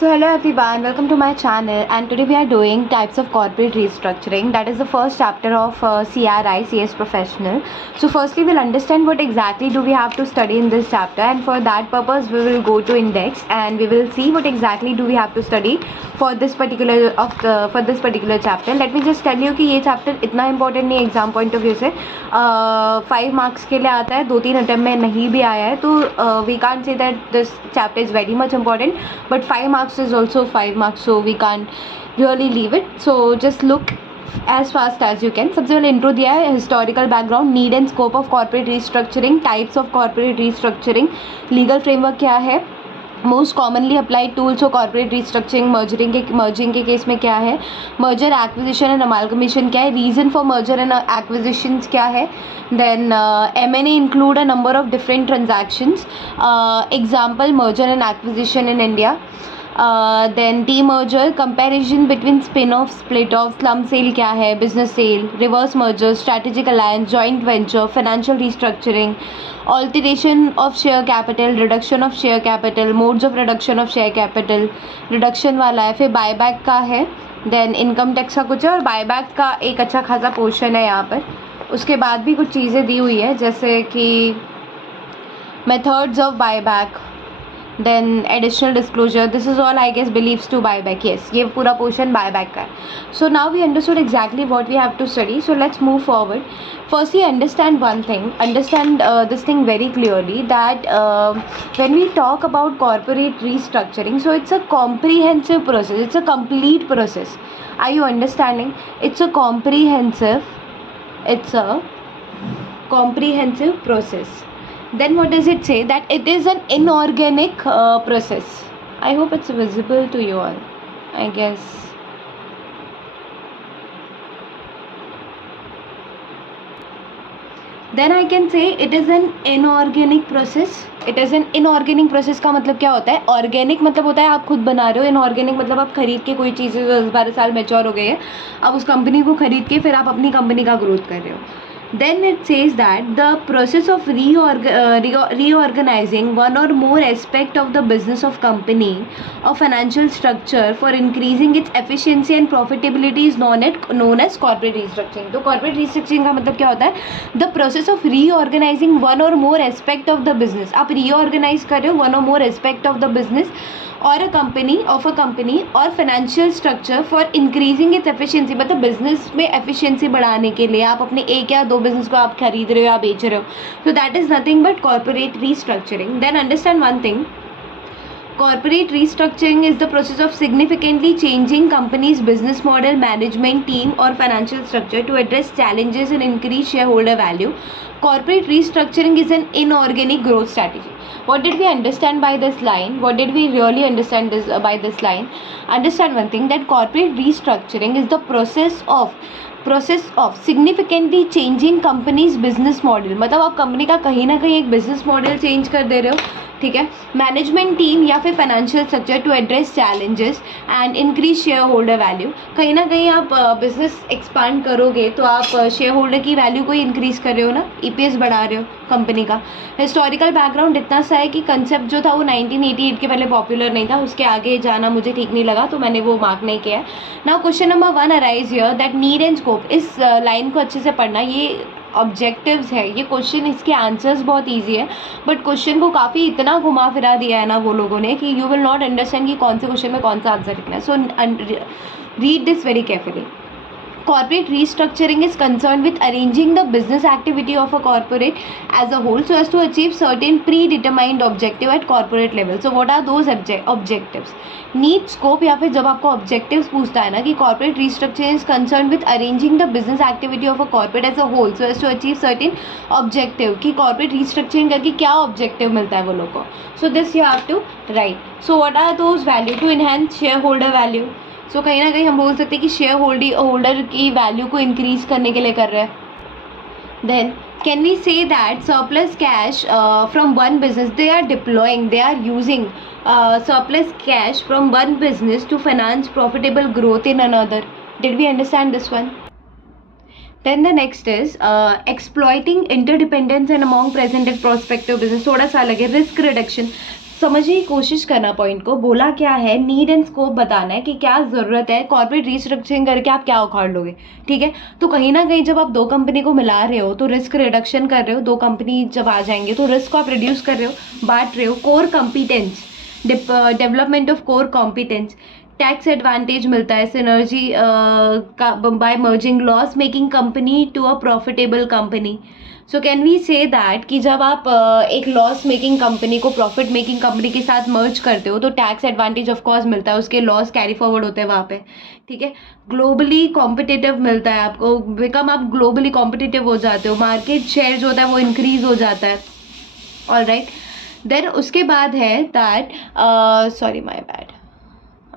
So hello everyone, welcome to my channel, and today we are doing types of corporate restructuring. That is the first chapter of CRI, CS Professional. So firstly we'll understand what exactly do we have to study in this chapter, and for that purpose we will go to index and we will see what exactly do we have to study for this particular chapter. Let me just tell you कि ये chapter इतना important नहीं exam point of view से 5 marks के लिए आता है, 2-3 attempt में नहीं भी आया है, तो we can't say that this chapter is very much important, but 5 marks is also 5 marks, so we can't really leave it. So just look as fast as you can. सबसे पहले इंट्रो दिया है, historical background, need and scope of corporate restructuring, types of corporate restructuring, legal framework क्या है, most commonly applied tools of corporate restructuring, merging के case में क्या है, मर्जर एक्विजिशन एंड अमालगमेशन क्या है, reason for merger and acquisitions क्या है, then M&A include a number of different transactions, example merger and acquisition in India, then demerger, comparison between spin-off, split-off, slump sale क्या है, business sale, reverse merger, strategic alliance, joint venture, financial restructuring, alteration of share capital, reduction of share capital, modes of reduction of share capital, reduction वाला है, फिर buyback का है, then income tax का कुछ है, और buyback का एक अच्छा खासा पोर्शन है यहाँ पर. उसके बाद भी कुछ चीज़ें दी हुई है जैसे कि methods of buyback, then additional disclosure. This is all I guess beliefs to buyback. Yes, ये पूरा portion buyback का है. So now we understood exactly what we have to study. So let's move forward. Firstly, understand one thing. Understand this thing very clearly, that when we talk about corporate restructuring, so it's a comprehensive process. It's a complete process. Are you understanding? It's a comprehensive process. Then what does it say? That it is an inorganic process. I hope it's visible to you all, I guess. Then I can say it is an inorganic process. It is an inorganic process का मतलब क्या होता है? Organic मतलब होता है आप खुद बना रहे हो, inorganic मतलब आप खरीद के कोई चीज़ें 10-12 साल मैच्योर हो गई है, अब उस कंपनी को खरीद के फिर आप अपनी कंपनी का ग्रोथ कर रहे हो. Then it says that the process of reorganizing one or more aspect of the business of company or financial structure for increasing its efficiency and profitability is known as corporate restructuring. तो corporate restructuring का मतलब क्या होता है? The process of reorganizing one or more aspect of the business. आप reorganize कर रहे हो one or more aspect of the business or a company or financial structure for increasing its efficiency. मतलब business में efficiency बढ़ाने के लिए आप अपने एक या दो business को आप खरीद रहे हो या बेच रहे हो, so that is nothing but corporate restructuring. Then understand one thing. Corporate restructuring is the process of significantly changing company's business model, management team or financial structure to address challenges and increase shareholder value. Corporate restructuring is an inorganic growth strategy. What did we understand by this line? What did we really understand by this line? Understand one thing, that corporate restructuring is the process of significantly changing company's business model. मतलब आप company का कहीं ना कहीं एक business model change कर दे रहे हो, ठीक है, मैनेजमेंट टीम या फिर financial structure to address challenges and increase share holder value. कहीं ना कहीं आप बिजनेस एक्सपांड करोगे तो आप शेयर होल्डर की वैल्यू को इंक्रीज कर रहे हो ना, EPS बढ़ा रहे हो कंपनी का. हिस्टोरिकल बैकग्राउंड इतना सा है कि कंसेप्ट जो था वो 1988 के पहले पॉपुलर नहीं था, उसके आगे जाना मुझे ठीक नहीं लगा तो मैंने वो मार्क नहीं किया. Now question number 1 arise here, that need and scope. इस लाइन को अच्छे से पढ़ना, ये ऑब्जेक्टिव्स है, ये क्वेश्चन, इसके आंसर्स बहुत इजी है, बट क्वेश्चन को काफ़ी इतना घुमा फिरा दिया है ना वो लोगों ने कि यू विल नॉट अंडरस्टैंड कि कौन से क्वेश्चन में कौन सा आंसर लिखना है. So read this very carefully. Corporate restructuring is concerned with arranging the business activity of a corporate as a whole so as to achieve certain predetermined objective at corporate level. So what are those objectives? Need, scope, या फिर जब आपको objectives पूछता है ना कि corporate restructuring is concerned with arranging the business activity of a corporate as a whole so as to achieve certain objective, कि corporate restructuring करके क्या objective मिलता है वो लोग को. So this you have to write. So what are those value? To enhance shareholder value. सो कहीं ना कहीं हम बोल सकते हैं कि शेयर होल्डर की वैल्यू को इंक्रीज करने के लिए कर रहे हैं. Then can we say that surplus cash from one business they are deploying, they are using surplus cash from one business to finance profitable growth in another. Did we understand this one? Then the next is exploiting interdependence and among present and prospective business. थोड़ा सा अलग है. Risk reduction, समझने की कोशिश करना point को। बोला क्या है, नीड एंड स्कोप बताना है कि क्या ज़रूरत है, कॉर्पोरेट रीस्ट्रक्चरिंग करके आप क्या उखाड़ लोगे, ठीक है। तो कहीं ना कहीं जब आप दो कंपनी को मिला रहे हो तो रिस्क रिडक्शन कर रहे हो, दो कंपनी जब आ जाएंगे तो रिस्क को आप रिड्यूस कर रहे हो, बांट रहे हो। Core competence, development of core competence, tax advantage मिलता है, सिनर्जी का by merging loss making company to a profitable company. So can we say that कि जब आप एक लॉस मेकिंग कंपनी को प्रॉफिट मेकिंग कंपनी के साथ मर्ज करते हो तो टैक्स एडवांटेज ऑफ कोर्स मिलता है, उसके लॉस कैरी फॉरवर्ड होते हैं वहाँ पे, ठीक है। ग्लोबली कॉम्पिटिटिव मिलता है आपको, बिकम आप ग्लोबली कॉम्पिटिटिव हो जाते हो, मार्केट शेयर जो होता है वो इंक्रीज हो जाता है। ऑल राइट, देन उसके बाद है that, sorry my bad,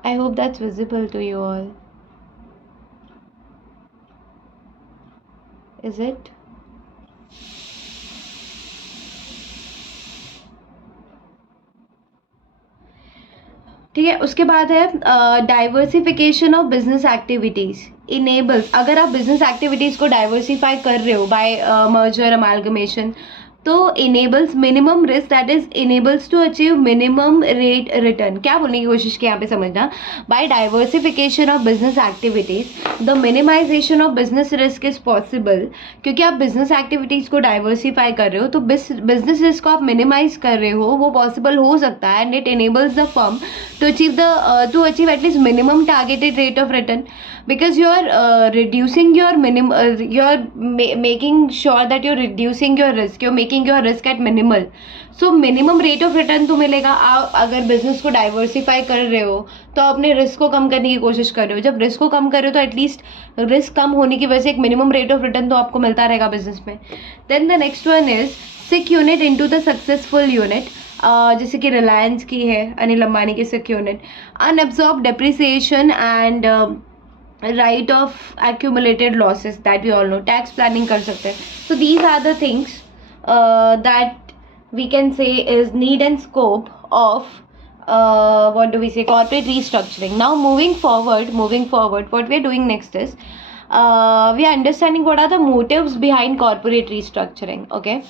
I hope that's visible to you all, is it? ठीक है, उसके बाद है diversification of business activities enables. अगर आप बिजनेस एक्टिविटीज़ को डाइवर्सिफाई कर रहे हो बाय मर्जर अमालगमेशन, तो enables minimum risk, that is enables to achieve minimum rate return. क्या बोलने की कोशिश की यहाँ पे समझना, by diversification of business activities the minimisation of business risk is possible. क्योंकि आप बिजनेस एक्टिविटीज़ को डाइवर्सिफाई कर रहे हो तो बिजनेस रिस्क को आप मिनिमाइज कर रहे हो, वो पॉसिबल हो सकता है, and it enables the firm to achieve at least minimum targeted rate of return, because you are reducing your making sure that you're reducing your risk, you're making your risk at minimal, so minimum rate of return तो मिलेगा। आप अगर business को diversify कर रहे हो तो अपने रिस्क को कम करने की कोशिश कर रहे हो, जब रिस्क को कम कर रहे हो तो एटलीस्ट रिस्क कम होने की वजह से एक मिनिमम रेट ऑफ रिटर्न तो आपको मिलता रहेगा बिजनेस में। Then the next one is sick unit into the successful unit, जैसे कि रिलायंस की है, अनिल अंबानी की sick unit, unabsorb depreciation and write off accumulated losses that we all know, tax planning कर सकते हैं। So these are the things that we can say is need and scope of what do we say, corporate restructuring. Now moving forward, what we are doing next is we are understanding what are the motives behind corporate restructuring. Okay,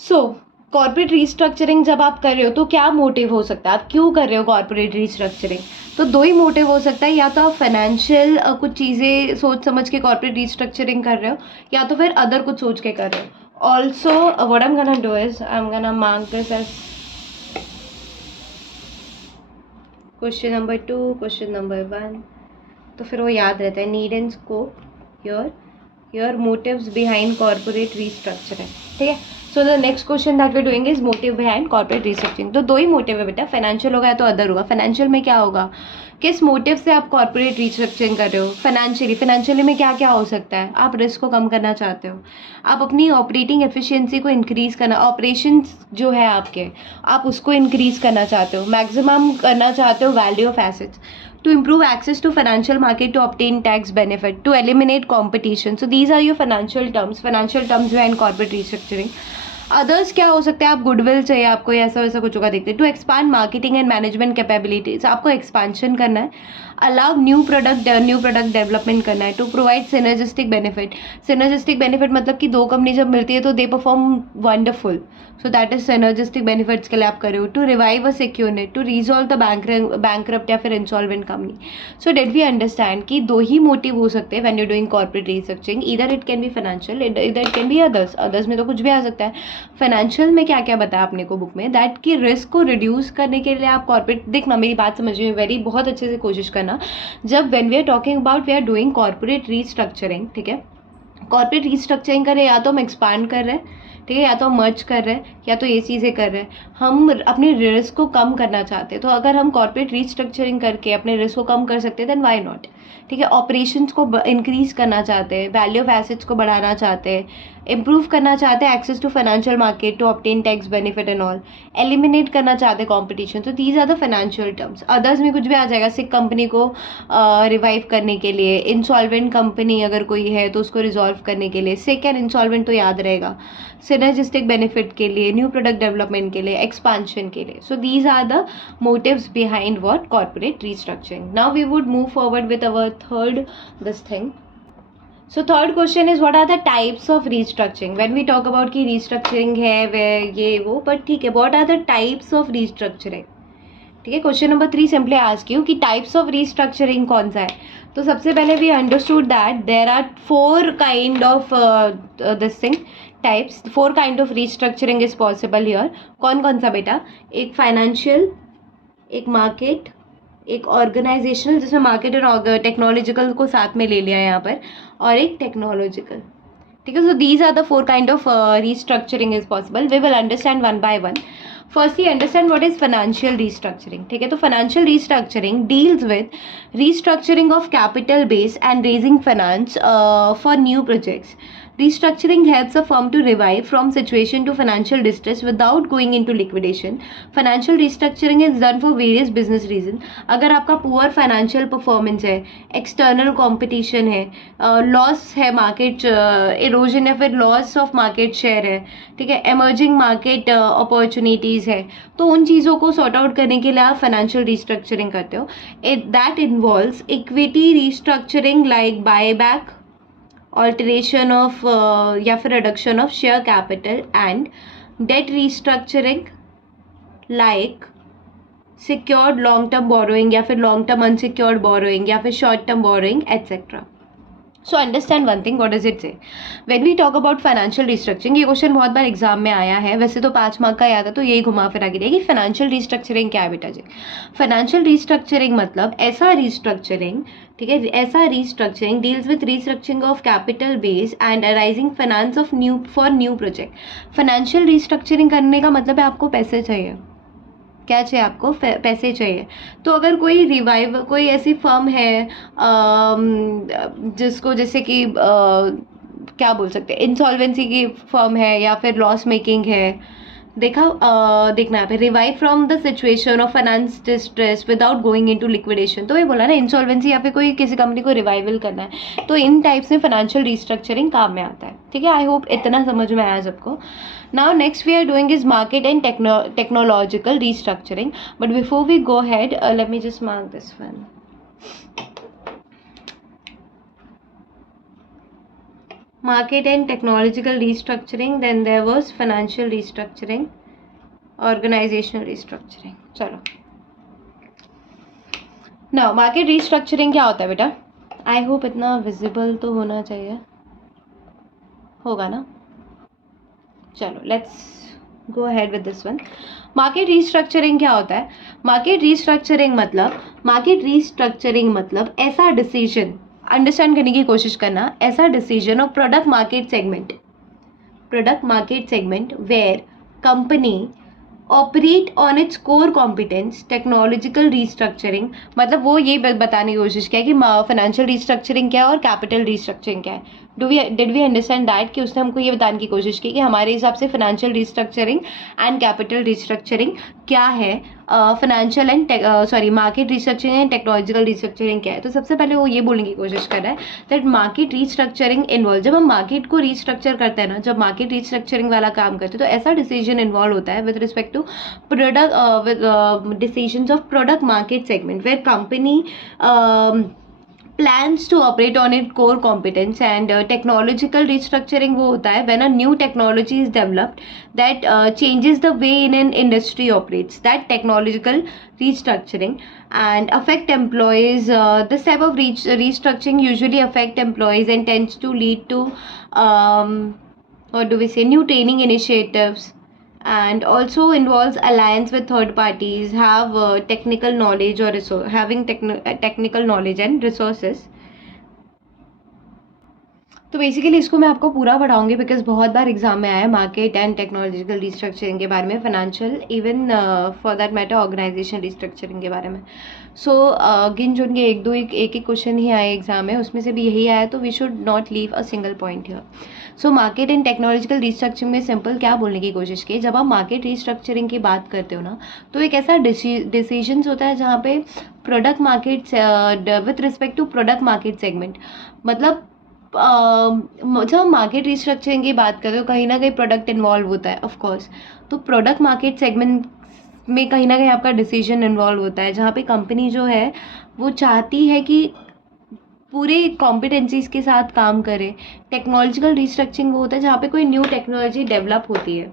so corporate restructuring जब आप कर रहे हो तो क्या motive हो सकता है, आप क्यों कर रहे हो कॉर्पोरेट रीस्ट्रक्चरिंग? तो दो ही मोटिव हो सकता है, या तो आप फाइनेंशियल कुछ चीज़ें सोच समझ के कॉर्पोरेट रीस्ट्रक्चरिंग कर रहे हो, या तो फिर अदर कुछ सोच के कर रहे हो। Also what I am gonna do is I am gonna mark this as question number 2, question number 1, तो फिर वो याद रहता है। Need and scope, your motives behind corporate restructuring, ठीक है। So the next question that we doing is motive behind corporate restructuring. तो दो ही मोटिव है बेटा, फाइनेंशियल होगा या तो अदर होगा। फाइनेंशियल में क्या होगा, किस मोटिव से आप कॉर्पोरेट रीस्ट्रक्चरिंग कर रहे हो? फाइनेंशियली में क्या क्या हो सकता है, आप रिस्क को कम करना चाहते हो, आप अपनी ऑपरेटिंग एफिशिएंसी को इंक्रीज करना, ऑपरेशंस जो है आपके, आप उसको इंक्रीज करना चाहते हो, मैक्सिमम करना चाहते हो value of assets, to improve access to financial market, to obtain tax benefit, to eliminate competition. So these are your financial terms behind corporate restructuring. Others क्या हो सकते हैं, आप गुडविल चाहिए आपको, ऐसा वैसा कुछ होगा देखते हैं। To expand marketing and management capabilities, आपको एक्सपांशन करना है। अलाउ न्यू प्रोडक्ट डेवलपमेंट करना है। टू प्रोवाइड सिनर्जिस्टिक बेनिफिट मतलब कि दो कंपनी जब मिलती है तो they perform wonderful, so that is synergistic benefits के लिए आप कर रहे हो। To revive a sick unit, to resolve the bankrupt या फिर insolvent company. So that we understand कि दो ही मोटिव हो सकते हैं when you doing corporate restructuring, इधर इट कैन बी फाइनेंशियल, इधर इट कैन बी अदर्स में तो कुछ भी आ सकता है। फाइनेंशियल में क्या क्या बताया आपने को बुक में, दैट कि रिस्क को रिड्यूस करने के लिए आप कॉर्पोरेट, देखना मेरी बात समझने में बहुत अच्छे से कोशिश करना, जब when we are talking about we are doing corporate restructuring, ठीक है, कॉर्पोरेट रीस्ट्रक्चरिंग कर रहे हैं या तो हम एक्सपांड कर रहे हैं, ठीक है, या तो हम मर्ज कर रहे हैं, या तो ये चीज़ें कर रहे हैं, हम अपने रिस्क को कम करना चाहते हैं। तो अगर हम कॉर्पोरेट रीस्ट्रक्चरिंग करके अपने रिस्क को कम कर सकते हैं देन व्हाई नॉट, ठीक है। ऑपरेशंस को इंक्रीज करना चाहते हैं, वैल्यू ऑफ एसेट्स को बढ़ाना चाहते हैं, इंप्रूव करना चाहते हैं access to financial market, to obtain tax benefit and all, eliminate करना चाहते हैं कॉम्पिटिशन। तो these are the financial terms. Others में कुछ भी आ जाएगा, सिक कंपनी को रिवाइव करने के लिए, इंसॉल्वेंट कंपनी अगर कोई है तो उसको रिजॉल्व करने के लिए, सिक एंड इंसॉल्वेंट तो याद रहेगा, सिनर्जिस्टिक बेनिफिट के लिए, न्यू प्रोडक्ट डेवलपमेंट के लिए, एक्सपांशन के लिए। So these are the motives behind what corporate restructuring. Now we would move forward with our third this thing. So third question is what are the types of restructuring. When we talk about कि restructuring है वे ये वो, but ठीक है, what are the types of restructuring. ठीक है, question number 3 simply ask you कि टाइप्स ऑफ रीस्ट्रक्चरिंग कौन सा है. तो सबसे पहले we understood that there are 4 kind of this thing types, 4 kind of restructuring is possible here. कौन कौन सा बेटा? एक फाइनेंशियल, एक मार्केट, एक ऑर्गेनाइजेशनल जिसमें मार्केट और टेक्नोलॉजिकल को साथ में ले लिया है यहाँ पर, और एक टेक्नोलॉजिकल. ठीक है, so these are the 4 kind of restructuring is possible. We will understand one by one. Firstly understand what is financial restructuring. ठीक है, तो financial restructuring deals with restructuring of capital base and raising finance for new projects. Restructuring helps a firm to revive from situation to financial distress without going into liquidation. Financial restructuring is done for various business reasons. अगर आपका poor financial performance है, external competition है, loss है market erosion या फिर loss of market share है, ठीक है, emerging market opportunities है, तो उन चीज़ों को sort out करने के लिए आप financial restructuring करते हो. That involves equity restructuring like buyback, alteration of या फिर reduction of share capital, and debt restructuring like secured long term borrowing या फिर लॉन्ग टर्म अनसिक्योर्ड बोरोइंग या फिर short term borrowing etcetera. So understand one thing, what does it say. When we talk about financial restructuring, ये question बहुत बार exam में आया है, वैसे तो 5 मार्क का आया था, तो यही घुमा फिरा के कि फाइनेंशियल रिस्ट्रक्चरिंग क्या है बेटा जी. फाइनेंशियल रिस्ट्रक्चरिंग मतलब ऐसा रिस्ट्रक्चरिंग, ठीक है, ऐसा restructuring deals with restructuring of capital base and arising finance of new for new project. Financial restructuring करने का मतलब है आपको पैसे चाहिए. क्या चाहिए आपको? पैसे चाहिए. तो अगर कोई ऐसी फर्म है जिसको जैसे कि क्या बोल सकते हैं, इंसॉल्वेंसी की फर्म है या फिर लॉस मेकिंग है, देखना है पे revive from the situation of finance distress without going into liquidation. तो ये बोला ना, इंसॉल्वेंसी या फिर कोई किसी कंपनी को रिवाइवल करना है, तो इन टाइप्स में फाइनेंशियल रिस्ट्रक्चरिंग काम में आता है. ठीक है, आई होप इतना समझ में आया सबको. Now next we are doing is market and technological restructuring. But before we go ahead, let me just mark this one. Market and technological restructuring, then there was financial restructuring, organizational restructuring. चलो, now market restructuring क्या होता है बेटा? I hope इतना visible तो होना चाहिए, होगा ना. चलो, let's go ahead with this one. Market restructuring क्या होता है? मार्केट रीस्ट्रक्चरिंग मतलब ऐसा डिसीजन, अंडरस्टैंड करने की कोशिश करना, ऐसा decision of product market segment where company operate on its core competence. Technological restructuring मतलब वो ये बताने की कोशिश किया कि फाइनेंशियल रीस्ट्रक्चरिंग क्या है और कैपिटल रीस्ट्रक्चरिंग क्या है. डिड वी अंडरस्टैंड दैट कि उसने हमको ये बताने की कोशिश की कि हमारे हिसाब से financial restructuring and capital restructuring क्या है, financial and market restructuring and technological restructuring क्या है. तो सबसे पहले वो ये बोलने की कोशिश कर रहा है दैट मार्केट रीस्ट्रक्चरिंग इन्वॉल्व, जब हम मार्केट को रीस्ट्रक्चर करते हैं ना, जब मार्केट रीस्ट्रक्चरिंग वाला काम करते हैं, तो ऐसा डिसीजन इन्वॉल्व होता है with respect to product, with decisions of product market segment where company plans to operate on its core competence. And technological restructuring वो होता है when a new technology is developed that changes the way in an industry operates. That technological restructuring and affect employees. This type of restructuring usually affect employees and tends to lead to new training initiatives, and also involves alliance with third parties, have technical knowledge or having technical knowledge and resources. तो basically इसको मैं आपको पूरा पढ़ाऊंगी because बहुत बार exam में आया है मार्केट एंड टेक्नोलॉजिकल रिस्ट्रक्चरिंग के बारे में, financial, even for that matter organization restructuring के बारे में. सो गिन चुन के एक क्वेश्चन ही आए एग्जाम में, उसमें से भी यही आया, तो we should not leave a single point here. So market and technological restructuring में सिंपल क्या बोलने की कोशिश की, जब आप मार्केट रिस्ट्रक्चरिंग की बात करते हो ना, तो एक ऐसा डिसीजंस होता है जहाँ पे product market with respect to product market segment, मतलब जब हम मार्केट रिस्ट्रक्चरिंग की बात करें तो कहीं ना कहीं प्रोडक्ट इन्वॉल्व होता है ऑफ कोर्स. तो प्रोडक्ट मार्केट सेगमेंट में कहीं ना कहीं आपका डिसीजन इन्वॉल्व होता है, जहाँ पे कंपनी जो है वो चाहती है कि पूरे कॉम्पिटेंसीज के साथ काम करे। टेक्नोलॉजिकल रिस्ट्रक्चरिंग वो होता है जहाँ पे कोई न्यू टेक्नोलॉजी डेवलप होती है,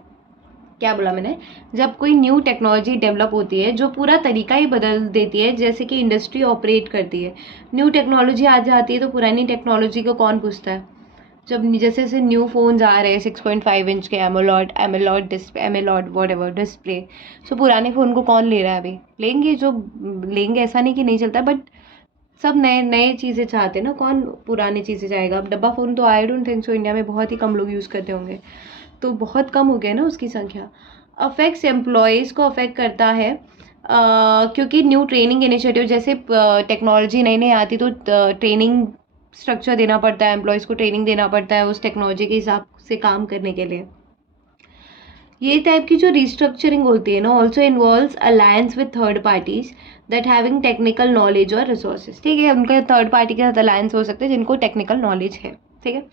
क्या बोला मैंने, जब कोई न्यू टेक्नोलॉजी डेवलप होती है जो पूरा तरीका ही बदल देती है, जैसे कि इंडस्ट्री ऑपरेट करती है। न्यू टेक्नोलॉजी आ जाती है तो पुरानी टेक्नोलॉजी को कौन पूछता है। जब जैसे जैसे न्यू फ़ोन्स आ रहे हैं 6.5 इंच के एमोलॉड डिस्प्ले, एमोलॉड व्हाटएवर डिस्प्ले, सो पुराने फ़ोन को कौन ले रहा है अभी, लेंगे जो लेंगे, ऐसा नहीं कि नहीं चलता, बट सब नए नए चीज़ें चाहते हैं ना, कौन पुरानी चीज़ें चाहेगा। अब डब्बा फ़ोन तो I don't think so India में बहुत ही कम लोग यूज़ करते होंगे, तो बहुत कम हो गया ना उसकी संख्या। अफेक्ट्स एम्प्लॉयज़ को अफेक्ट करता है क्योंकि न्यू ट्रेनिंग इनिशिएटिव, जैसे टेक्नोलॉजी नई नई आती तो ट्रेनिंग स्ट्रक्चर देना पड़ता है, एम्प्लॉयज़ को ट्रेनिंग देना पड़ता है उस टेक्नोलॉजी के हिसाब से काम करने के लिए। ये टाइप की जो रिस्ट्रक्चरिंग होती है ना also involves alliance with third parties that having technical knowledge और रिसोर्सेज। ठीक है, उनका थर्ड पार्टी के साथ अलायंस हो सकते हैं जिनको टेक्निकल नॉलेज है। ठीक है,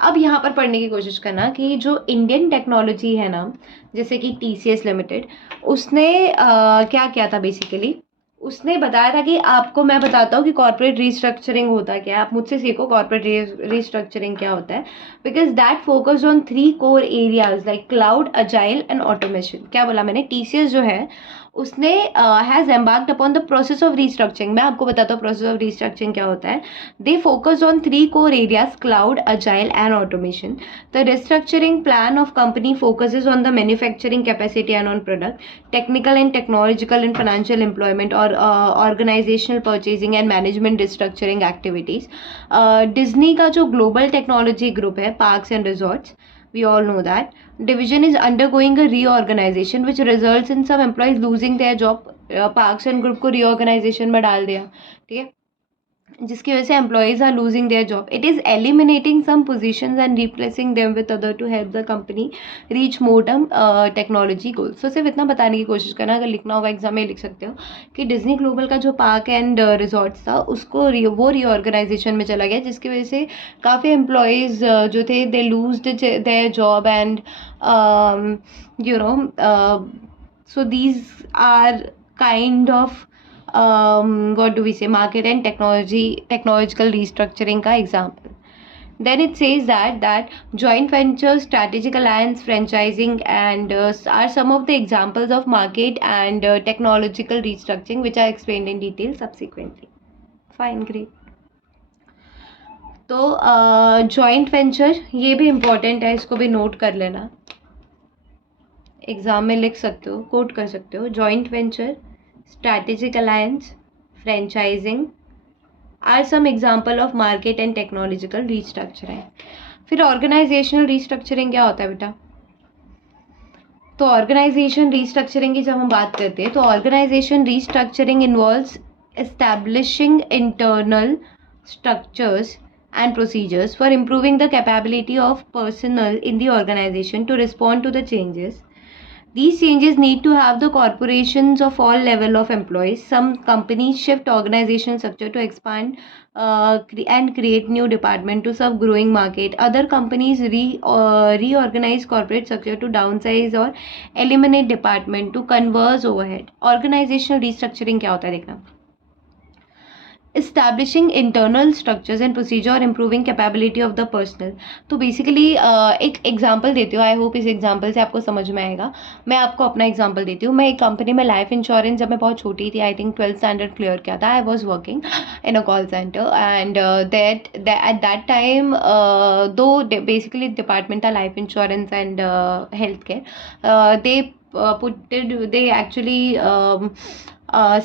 अब यहाँ पर पढ़ने की कोशिश करना कि जो इंडियन टेक्नोलॉजी है ना, जैसे कि TCS लिमिटेड, उसने क्या किया था बेसिकली, उसने बताया था कि आपको मैं बताता हूँ कि कॉर्पोरेट रिस्ट्रक्चरिंग होता क्या है, आप मुझसे सीखो कॉर्पोरेट रिस्ट्रक्चरिंग क्या होता है। Because that focus on 3 core areas like cloud, agile and automation. क्या बोला मैंने, TCS जो है उसने has embarked upon the process of restructuring. मैं आपको बताता हूँ प्रोसेस ऑफ रिस्ट्रक्चरिंग क्या होता है। They focus on 3 core areas cloud, agile and automation. The restructuring plan of company focuses on the manufacturing capacity and on product, technical and technological and financial employment or organisational purchasing and management restructuring activities. Disney का जो global technology group है, parks and resorts, we all know that division is undergoing a reorganization which results in some employees losing their job. Parks and Group को reorganization में डाल दिया, ठीक है, जिसकी वजह से employees are losing their job. It is eliminating some positions and replacing them with other to help the company reach more term technology goals. तो सिर्फ इतना बताने की कोशिश करना, अगर लिखना होगा एग्जाम में लिख सकते हो कि डिज्नी ग्लोबल का जो पार्क एंड रिजॉर्ट्स था उसको वो रीऑर्गेनाइजेशन में चला गया, जिसकी वजह से काफ़ी एम्प्लॉयज़ जो थे they lose their job and you know so these are kind of what do we say, market and technological restructuring का example. Then it says that joint venture, strategic alliance, franchising and are some of the examples of market and technological restructuring which are explained in detail subsequently. Fine, great. तो joint venture ये भी important है, इसको भी note कर लेना, exam में लिख सकते हो, कोट कर सकते हो. Joint venture, strategic alliance, franchising are some example of market and technological restructuring. फिर ऑर्गेनाइजेशनल रिस्ट्रक्चरिंग क्या होता है बेटा? तो ऑर्गेनाइजेशन रिस्ट्रक्चरिंग की जब हम बात करते हैं तो organization restructuring involves establishing internal structures and procedures for improving the capability of personnel in the organization to respond to the changes. These changes need to have the corporations of all level of employees. Some companies shift organizational structure to expand and create new department to serve growing market. Other companies reorganize corporate structure to downsize or eliminate department to converse overhead. Organizational restructuring क्या होता है देखना. Establishing internal structures and procedure और improving capability of the personnel. तो basically एक example देती हूँ, I hope इस एग्जांपल से आपको समझ में आएगा. मैं आपको अपना एग्जांपल देती हूँ. मैं एक कंपनी में लाइफ इंश्योरेंस, जब मैं बहुत छोटी थी, I think 12th standard clear किया था, I was working in a call centre and at that time दो बेसिकली डिपार्टमेंट था, life insurance and health care. they actually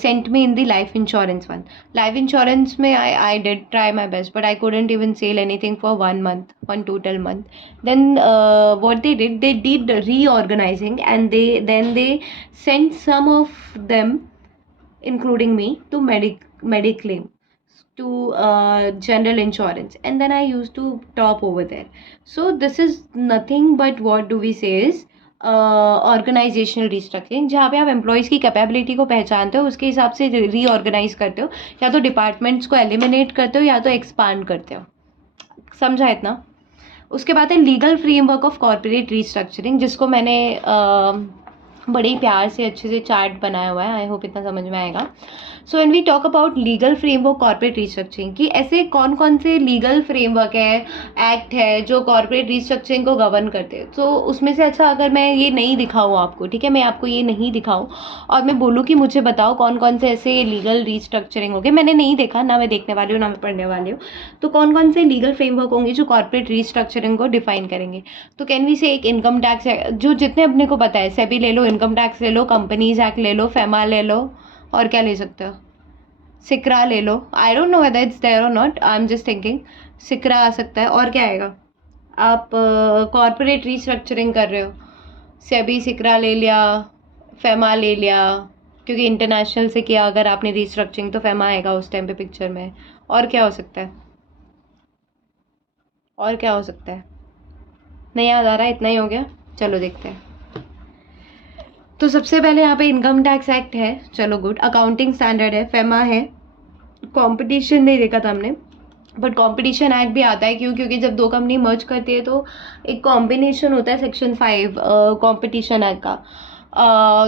sent me in the life insurance one. Life insurance mein I did try my best, but I couldn't even sell anything for 1 month, 1 total month. Then what they did reorganizing, and they sent some of them, including me, to Mediclaim, to general insurance, and then I used to top over there. So this is nothing but, what do we say, is organizational restructuring, जहाँ पे आप employees की capability को पहचानते हो, उसके हिसाब से रीऑर्गेनाइज करते हो, या तो डिपार्टमेंट्स को एलिमिनेट करते हो या तो एक्सपांड करते हो. समझा इतना? उसके बाद है legal framework of corporate restructuring, जिसको मैंने बड़े ही प्यार से अच्छे से चार्ट बनाया हुआ है, आई होप इतना समझ में आएगा। So when we talk about legal framework corporate restructuring, कि ऐसे कौन कौन से लीगल फ्रेमवर्क है, एक्ट है जो कॉर्पोरेट रिस्ट्रक्चरिंग को गवर्न करते हैं, तो उसमें से अच्छा अगर मैं ये नहीं दिखाऊँ आपको, ठीक है, मैं आपको ये नहीं दिखाऊँ और मैं बोलूँ कि मुझे बताओ कौन कौन से ऐसे लीगल रिस्ट्रक्चरिंग हो गए, मैंने नहीं देखा, ना मैं देखने वाली हूँ ना मैं पढ़ने वाली हूँ, तो कौन कौन से लीगल फ्रेमवर्क होंगे जो कॉर्पोरेट रिस्ट्रक्चरिंग को डिफाइन करेंगे। तो कैन वी से एक इनकम टैक्स है, जो जितने अपने को पता है, सेबी ले लो, इनकम टैक्स ले लो, कंपनीज एक्ट ले लो, फेमा ले लो, और क्या ले सकते हो, सिक्रा ले लो, I don't know whether it's there or not, I am just thinking, सिक्रा आ सकता है। और क्या आएगा, आप कॉर्पोरेट रिस्ट्रक्चरिंग कर रहे हो, सेबी सिक्रा ले लिया, फेमा ले लिया, क्योंकि इंटरनेशनल से किया अगर आपने रिस्ट्रक्चरिंग तो फेमा आएगा उस टाइम पे पिक्चर में। और क्या हो सकता है, और क्या हो सकता है, नहीं याद आ रहा, इतना ही हो गया, चलो देखते हैं। तो सबसे पहले यहाँ पे इनकम टैक्स एक्ट है, चलो गुड, अकाउंटिंग स्टैंडर्ड है, फेमा है, कंपटीशन नहीं देखा था हमने, बट कंपटीशन एक्ट भी आता है, क्यों, क्योंकि जब दो कंपनी मर्ज करती है तो एक कॉम्बिनेशन होता है सेक्शन 5 कंपटीशन एक्ट का,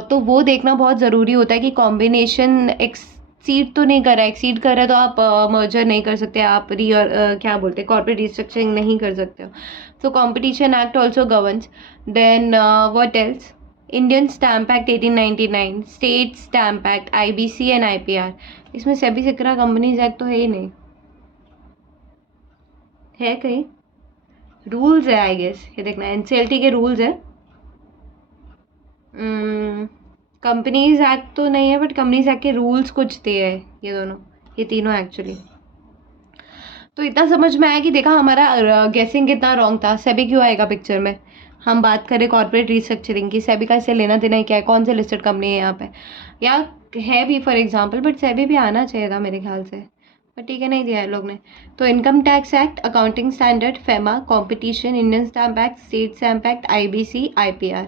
तो वो देखना बहुत ज़रूरी होता है कि कॉम्बिनेशन एक्सीड तो नहीं कर रहा है, एक्सीड कर रहा है तो आप मर्जर नहीं कर सकते, आप क्या बोलते हैं, कॉर्पोरेट रिस्ट्रक्चरिंग नहीं कर सकते हो। तो competition act also governs. Then what else, Indian stamp act 1899, state stamp act, IBC and IPR। इसमें सेबी सिक्रा कंपनीज एक्ट तो है ही नहीं, है कहीं, रूल्स है आई गेस, ये देखना NCLT के रूल्स है, कंपनीज एक्ट तो नहीं है, बट कंपनीज एक्ट के रूल्स कुछ थे है, ये दोनों, ये तीनों एक्चुअली। तो इतना समझ में आया कि देखा हमारा गेसिंग कितना रॉन्ग था, सेबी क्यों आएगा पिक्चर में। हम बात करें कॉर्पोरेट रिस्ट्रक्चरिंग की, सेबी का इससे लेना देना क्या है, कौन से लिस्टेड कंपनी है यहाँ पे, या है भी फॉर एग्जांपल, बट सेबी भी आना चाहिए था मेरे ख्याल से, बट ठीक है, नहीं दिया है लोग ने। तो income tax act, accounting standard, FEMA, competition, Indian stamp act, state stamp act, IBC, IPR,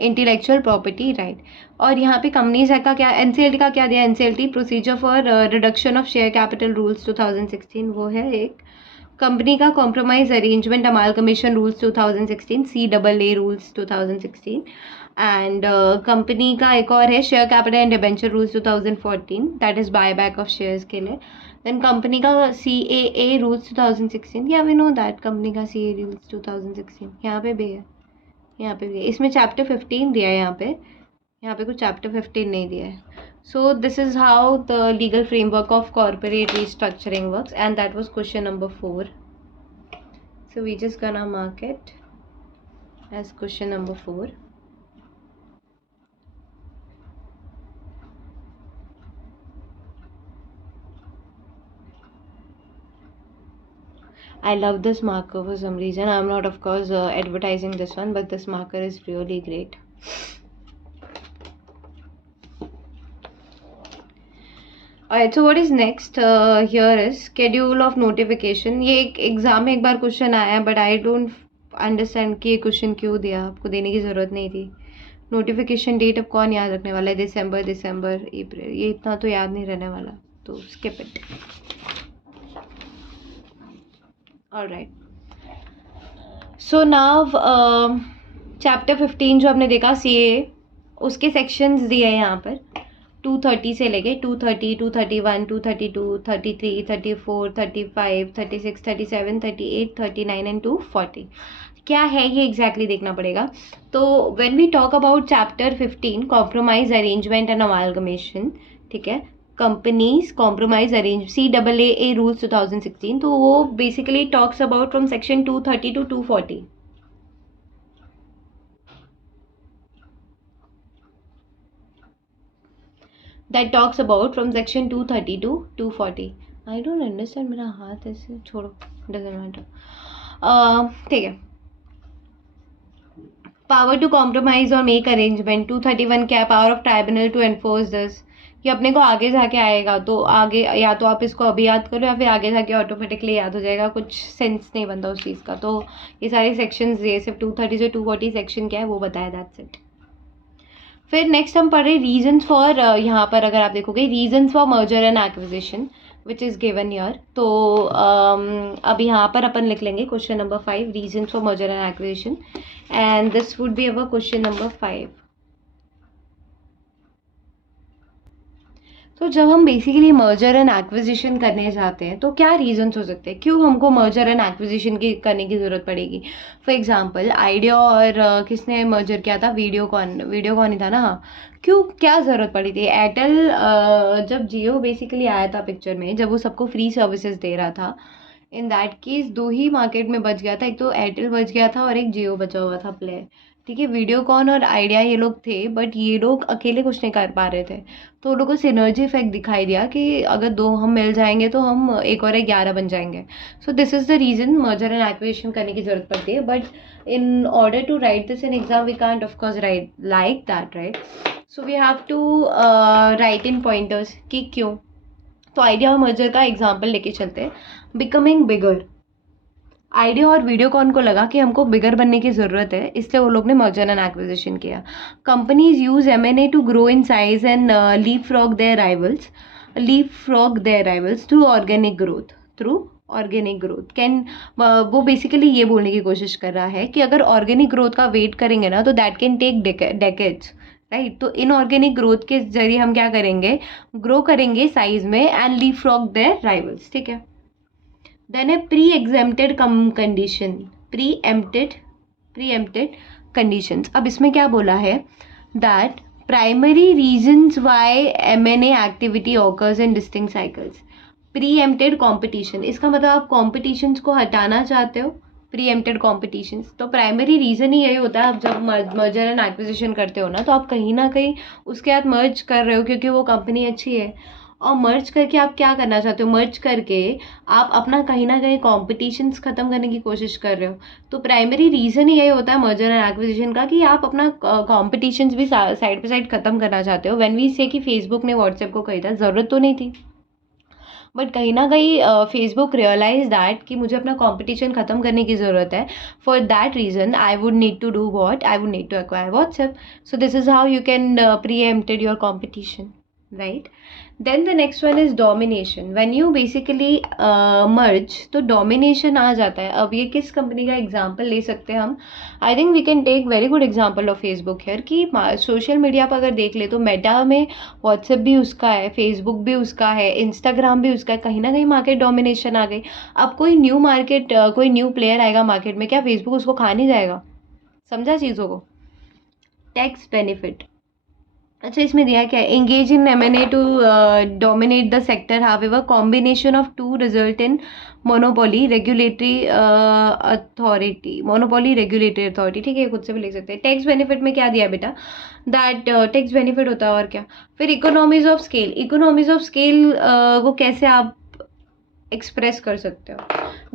intellectual property right. और यहाँ पे कंपनीज एक्ट का क्या, NCLT का क्या दिया, NCLT procedure for reduction of share capital rules 2016, वो है एक। कंपनी का compromise arrangement amalgamation rules 2016, CAA rules 2016। And company का एक और है share capital and debenture rules 2014, that is buy back of shares के लिए। देन कंपनी का CAA रूल्स 2016, या वी नो दैट कंपनी का CAA रूल्स 2016 यहाँ पे भी है, यहाँ पे भी है, इसमें चैप्टर 15 दिया है, यहाँ पे कुछ चैप्टर 15 नहीं दिया है। सो this is how the legal framework of corporate restructuring works, and that was question number 4. So we just gonna mark it as question number 4. I love this marker for some reason. I'm not, of course, advertising this one, but this marker is really great. Alright, so what is next here is schedule of notification. ये एक exam में एक बार question आया, but I don't understand कि ये question क्यों दिया, आपको देने की ज़रूरत नहीं थी। नोटिफिकेशन डेट अब कौन याद रखने वाला है, दिसंबर अप्रैल, ये इतना तो याद नहीं रहने वाला, तो skip it. Alright, so now chapter 15 जो आपने देखा CAA, उसके सेक्शंस दिए हैं यहाँ पर 230 से लेके 230, 231, 232, 33, 34, 35, 36, 37, 38, 39 एंड 240। क्या है ये एग्जैक्टली देखना पड़ेगा। तो when we talk about chapter 15 compromise arrangement and amalgamation, ठीक है, companies compromise arrange CAA rules 2016, तो वो basically talks about from section 230 to 240। That talks about from section 230 to 240. I don't understand, मेरा हाथ ऐसे छोड़ो, doesn't matter. ठीक है, पावर टू कॉम्प्रोमाइज और मेक अरेंजमेंट 231 क्या है, power of tribunal to enforce this, ये अपने को आगे जाके आएगा, तो आगे या तो आप इसको अभी याद करो या फिर आगे जाके ऑटोमेटिकली याद हो जाएगा, कुछ सेंस नहीं बनता उस चीज़ का। तो ये सारे सेक्शंस, ये सिर्फ 230 से 240 सेक्शन क्या है वो बताया, दैट्स इट। फिर नेक्स्ट हम पढ़ रहे रीजंस फॉर, यहाँ पर अगर आप देखोगे reasons for merger and acquisition which is given year, तो अब यहाँ पर अपन लिख लेंगे question number 5, reasons for merger and acquisition, and this would be our question number 5. तो जब हम बेसिकली मर्जर एंड एक्विजिशन करने जाते हैं तो क्या रीजंस हो सकते हैं, क्यों हमको मर्जर एंड एक्विजिशन की करने की ज़रूरत पड़ेगी। फॉर एग्जांपल आइडिया और किसने मर्जर किया था, वीडियोकॉन ही था ना। हाँ, क्यों, क्या ज़रूरत पड़ी थी। एयरटेल जब जियो बेसिकली आया था पिक्चर में, जब वो सबको फ्री सर्विसेज दे रहा था, इन दैट केस दो ही मार्केट में बच गया था, एक तो एयरटेल बच गया था और एक जियो बचा हुआ था प्लेयर। ठीक है, वीडियोकॉन और आइडिया ये लोग थे, बट ये लोग अकेले कुछ नहीं कर पा रहे थे। तो उन लोगों को सिनर्जी इफेक्ट दिखाई दिया कि अगर दो हम मिल जाएंगे तो हम एक और 11 बन जाएंगे। So this is the reason merger and acquisition करने की ज़रूरत पड़ती है। But in order to write this in exam we can't of course write like that, right. So we have to write in pointers कि क्यों। तो idea और merger का एग्जाम्पल लेके चलते हैं। बिकमिंग बिगर, आइडिया और वीडियोकॉन को लगा कि हमको बिगर बनने की ज़रूरत है, इसलिए वो लोग ने मर्जर एंड एक्विजिशन किया। Companies use M&A to grow in size and leap frog their rivals through organic growth can. वो बेसिकली ये बोलने की कोशिश कर रहा है कि अगर ऑर्गेनिक ग्रोथ का वेट करेंगे ना तो that can take decades, right. तो इनऑर्गेनिक ग्रोथ के जरिए हम क्या करेंगे, ग्रो करेंगे साइज में and leap frog their rivals, ठीक है। देन है प्री-एग्जेम्प्टेड कंडीशन, प्री-एम्प्टेड कंडीशंस। अब इसमें क्या बोला है, that primary reasons why M&A activity occurs in distinct cycles. Pre-emptied competition, इसका मतलब आप कॉम्पिटिशन्स को हटाना चाहते हो, प्री-एम्प्टेड कॉम्पिटिशन्स। तो प्राइमरी रीज़न ही यही होता है, आप जब मर्जर एंड एक्विजिशन करते हो ना तो आप कहीं ना कहीं उसके साथ मर्ज कर रहे हो क्योंकि वो कंपनी अच्छी है। और मर्ज करके आप क्या करना चाहते हो, मर्ज करके आप अपना कहीं ना कहीं कॉम्पिटिशन्स खत्म करने की कोशिश कर रहे हो। तो प्राइमरी रीज़न ही यही होता है मर्जर एंड एक्विजिशन का कि आप अपना कॉम्पिटिशन्स भी साइड बाई साइड खत्म करना चाहते हो। व्हेन वी से कि फेसबुक ने व्हाट्सएप को खरीदा, ज़रूरत तो नहीं थी, बट कहीं ना कहीं फेसबुक रियलाइज दैट कि मुझे अपना कंपटीशन खत्म करने की ज़रूरत है। For that reason I would need to do what, I would need to acquire WhatsApp. So this is how you can preempted your competition, right? Then the next one is domination. When you basically merge, तो domination आ जाता है। अब ये किस company का example ले सकते हैं हम, I think we can take very good example of Facebook here. कि सोशल मीडिया पर अगर देख ले तो मेटा में व्हाट्सएप भी उसका है, फेसबुक भी उसका है, इंस्टाग्राम भी उसका है। कहीं ना कहीं मार्केट डोमिनेशन आ गई। अब कोई न्यू प्लेयर आएगा मार्केट में, क्या फेसबुक उसको खा नहीं जाएगा। समझा चीज़ों को। टैक्स बेनिफिट, अच्छा इसमें दिया क्या है, engage in M&A to dominate the sector, however combination of to result in monopoly regulatory authority, ठीक है, खुद से भी लिख सकते हैं। टैक्स बेनिफिट में क्या दिया बेटा, दैट टैक्स बेनिफिट होता है और क्या। फिर इकोनॉमीज ऑफ स्केल को कैसे आप एक्सप्रेस कर सकते हो,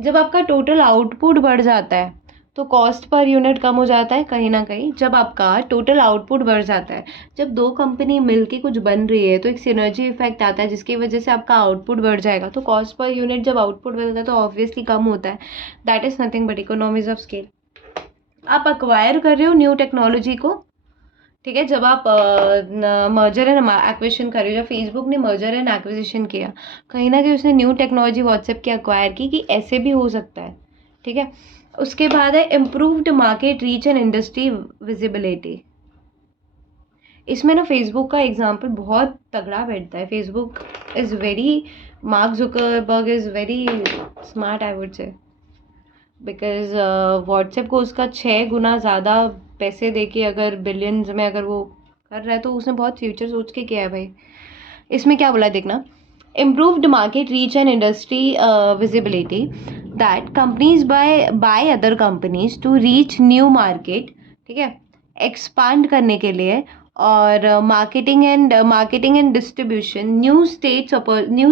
जब आपका टोटल आउटपुट बढ़ जाता है तो कॉस्ट पर यूनिट कम हो जाता है। कहीं ना कहीं जब आपका टोटल आउटपुट बढ़ जाता है, जब दो कंपनी मिलके कुछ बन रही है तो एक सिनर्जी इफेक्ट आता है जिसकी वजह से आपका आउटपुट बढ़ जाएगा। तो कॉस्ट पर यूनिट जब आउटपुट बढ़ता है तो ऑब्वियसली कम होता है। That is nothing but economies of scale. आप अक्वायर कर रहे हो न्यू टेक्नोलॉजी को, ठीक है। जब आप मर्जर एंड एक्विजिशन कर रहे हो, जब फेसबुक ने मर्जर एंड एक्विजिशन किया, कहीं ना कहीं उसने न्यू टेक्नोलॉजी व्हाट्सएप की अक्वायर की कि ऐसे भी हो सकता है, ठीक है। उसके बाद है improved market reach and industry visibility. इसमें ना फेसबुक का एग्जांपल बहुत तगड़ा बैठता है। Facebook is very, mark Zuckerberg is very smart I would say, because WhatsApp को उसका 6 गुना ज़्यादा पैसे दे के अगर बिलियंस में अगर वो कर रहा है तो उसने बहुत फ्यूचर सोच के किया है भाई। इसमें क्या बोला देखना, improved market reach and industry visibility, that companies buy other companies to reach new market, ठीक है, एक्सपांड करने के लिए। और marketing and distribution, new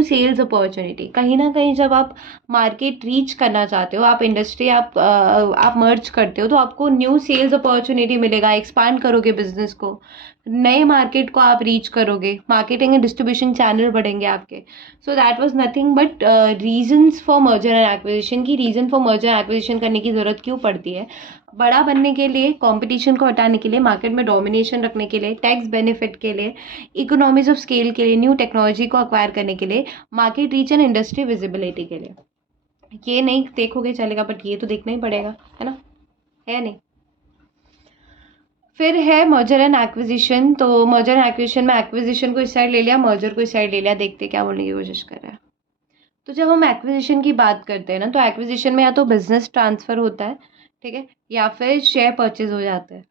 sales opportunity. कहीं ना कहीं जब आप मार्केट रीच करना चाहते हो, आप इंडस्ट्री आप मर्ज करते हो तो आपको न्यू सेल्स अपॉर्चुनिटी मिलेगा, एक्सपांड करोगे बिजनेस को, नए मार्केट को आप रीच करोगे, मार्केटिंग एंड डिस्ट्रीब्यूशन चैनल बढ़ेंगे आपके। So that was nothing but reasons for merger and acquisition. Key reason for merger and acquisition करने की ज़रूरत क्यों पड़ती है, बड़ा बनने के लिए, कंपटीशन को हटाने के लिए, मार्केट में डोमिनेशन रखने के लिए, टैक्स बेनिफिट के लिए, इकोनॉमीज ऑफ स्केल के लिए, न्यू टेक्नोलॉजी को अक्वायर करने के लिए, market reach and industry visibility के लिए। ये नहीं देखोगे चलेगा बट ये तो देखना ही पड़ेगा, है ना, है नहीं। फिर है मर्जर एंड एक्विजिशन। तो मर्जर एंड एक्विजिशन में एक्विजिशन को इस साइड ले लिया, मर्जर को इस साइड ले लिया। देखते क्या बोलने की कोशिश कर रहा है। तो जब हम एक्विजिशन की बात करते हैं ना, तो एक्विजिशन में या तो बिजनेस ट्रांसफर होता है, ठीक है, या फिर शेयर परचेज हो जाता है।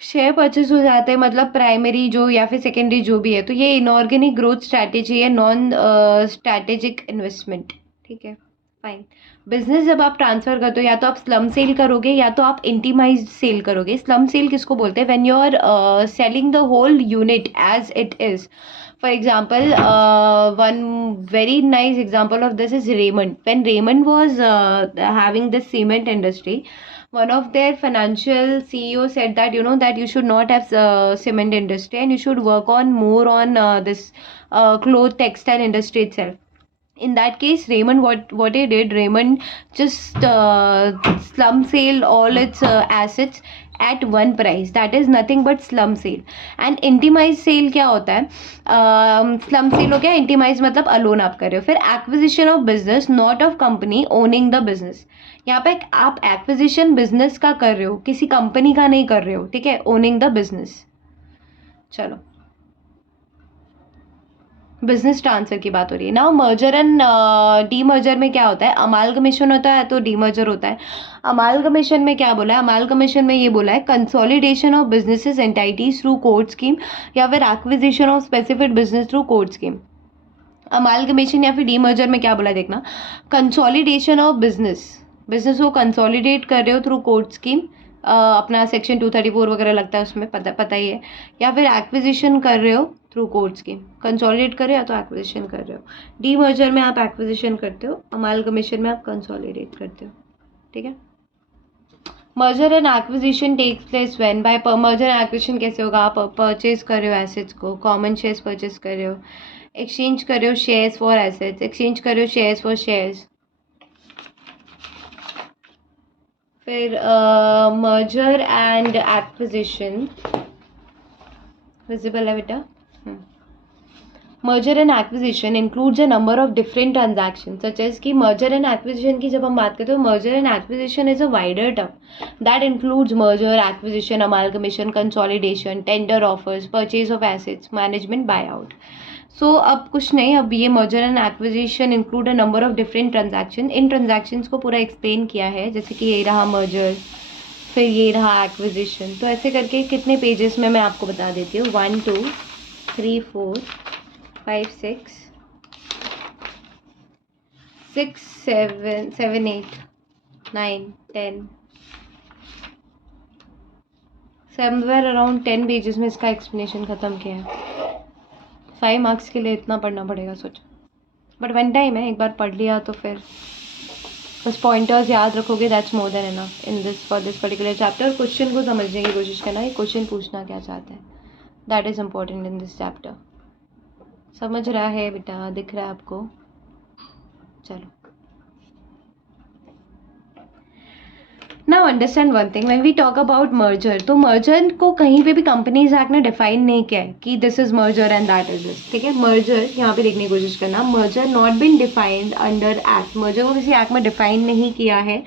शेयर परचेज हो जाते हैं मतलब प्राइमरी जो या फिर सेकेंडरी जो भी है, तो ये इनऑर्गेनिक ग्रोथ स्ट्रैटेजी है, नॉन स्ट्रैटेजिक इन्वेस्टमेंट, ठीक है, फाइन। बिजनेस जब आप ट्रांसफर करते हो, या तो आप स्लम सेल करोगे या तो आप इंटीमाइज्ड सेल करोगे। स्लम सेल किसको बोलते हैं? When you are selling the whole unit as it is. For example, one very nice example of this is Raymond. When Raymond was having this cement industry, one of their financial CEO said that that you should not have cement industry and you should work on more on this cloth textile industry itself. In that case, Raymond, what he did, Raymond just slum sale all its assets at one price. That is nothing but slum sale. And intimized sale क्या होता है? Slump sale हो गया, इंटीमाइज मतलब alone आप कर रहे हो। फिर acquisition of business, not of company owning the business. यहाँ पे आप एक्विजिशन बिजनेस का कर रहे हो, किसी कंपनी का नहीं कर रहे हो, ठीक है, ओनिंग द बिजनेस। चलो, बिजनेस ट्रांसफर की बात हो रही है। नाउ मर्जर एंड डीमर्जर में क्या होता है? अमालगमेशन होता है तो डीमर्जर होता है। अमालगमेशन में क्या बोला है? अमालगमेशन में ये बोला है consolidation of businesses entities through code scheme, या फिर acquisition of specific business through code scheme. Amalgamation या फिर डीमर्जर में क्या बोला है देखना, कंसोलिडेशन ऑफ बिजनेस को कंसोलिडेट कर रहे हो थ्रू कोड स्कीम, अपना सेक्शन 234 वगैरह लगता है उसमें, पता ही है। या फिर एक्विजिशन कर रहे हो थ्रू कोड स्कीम, कंसोलिडेट कर रहे हो या तो एक्विजिशन कर रहे हो। डीमर्जर में आप एक्विजिशन करते हो, अमालगमेशन में आप कंसोलिडेट करते हो, ठीक है। Merger and acquisition takes place when by merger and acquisition कैसे होगा? आप परचेज कर रहे हो एसेट्स को, कॉमन शेयर्स परचेज कर रहे हो, एक्सचेंज कर रहे हो शेयर्स फॉर एसेट्स, एक्सचेंज कर रहे हो शेयर्स फॉर शेयर्स। फिर मर्जर एंड एक्विजिशन विजिबल है बेटा? Merger and acquisition includes a number of different transaction such as कि मर्जर एंड एक्विजिशन की जब हम बात करते हैं, merger and acquisition is a wider term that includes merger, acquisition, amalgamation, consolidation, tender offers, purchase of assets, management, buy out. So अब कुछ नहीं, अब ये merger and acquisition include a number of different transaction. In transactions को पूरा explain किया है, जैसे कि ये रहा मर्जर, फिर ये रहा एक्विजिशन। तो ऐसे करके कितने पेजेस में मैं आपको बता देती हूँ, 1 2 3 4 5 6 6 7 7 8 9 10 समवेयर अराउंड 10 पेजेस में इसका एक्सप्लेनेशन ख़त्म किया है। 5 मार्क्स के लिए इतना पढ़ना पड़ेगा सोचो, बट वन टाइम है, एक बार पढ़ लिया तो फिर बस पॉइंटर्स याद रखोगे, that's more than enough in this for this particular chapter. Question को समझने की कोशिश करना है, क्वेश्चन पूछना क्या चाहते हैं, that is important in this chapter. समझ रहा है बेटा? दिख रहा है आपको? चलो, now understand one thing, when we talk about merger, तो मर्जर को कहीं पे भी कंपनीज एक्ट ने डिफाइन नहीं किया है कि this is merger and that is this, ठीक है। मर्जर यहाँ पे देखने की कोशिश करना, merger not been defined under act, merger को किसी एक्ट में डिफाइन नहीं किया है।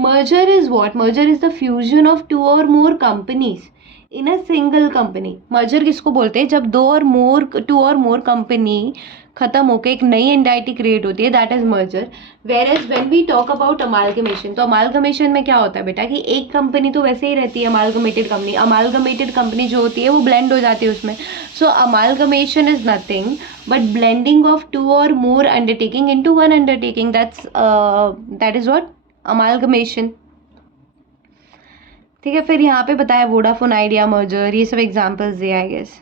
Merger is what? Merger is the fusion of 2 और more companies in a single company. Merger किसको बोलते हैं? जब 2 और मोर कंपनी खत्म होकर एक नई एंटाइटी क्रिएट होती है, that is merger. Whereas when we talk about amalgamation, तो अमालगमेशन में क्या होता है बेटा कि एक कंपनी तो वैसे ही रहती है, अमालगमेटेड कंपनी जो होती है वो ब्लेंड हो जाती है उसमें। So amalgamation is nothing but blending of 2 और more undertaking into one undertaking, that is what amalgamation, ठीक है। फिर यहाँ पे बताया वोडाफोन आइडिया मर्जर, ये सब एग्जांपल्स दिया आई गेस।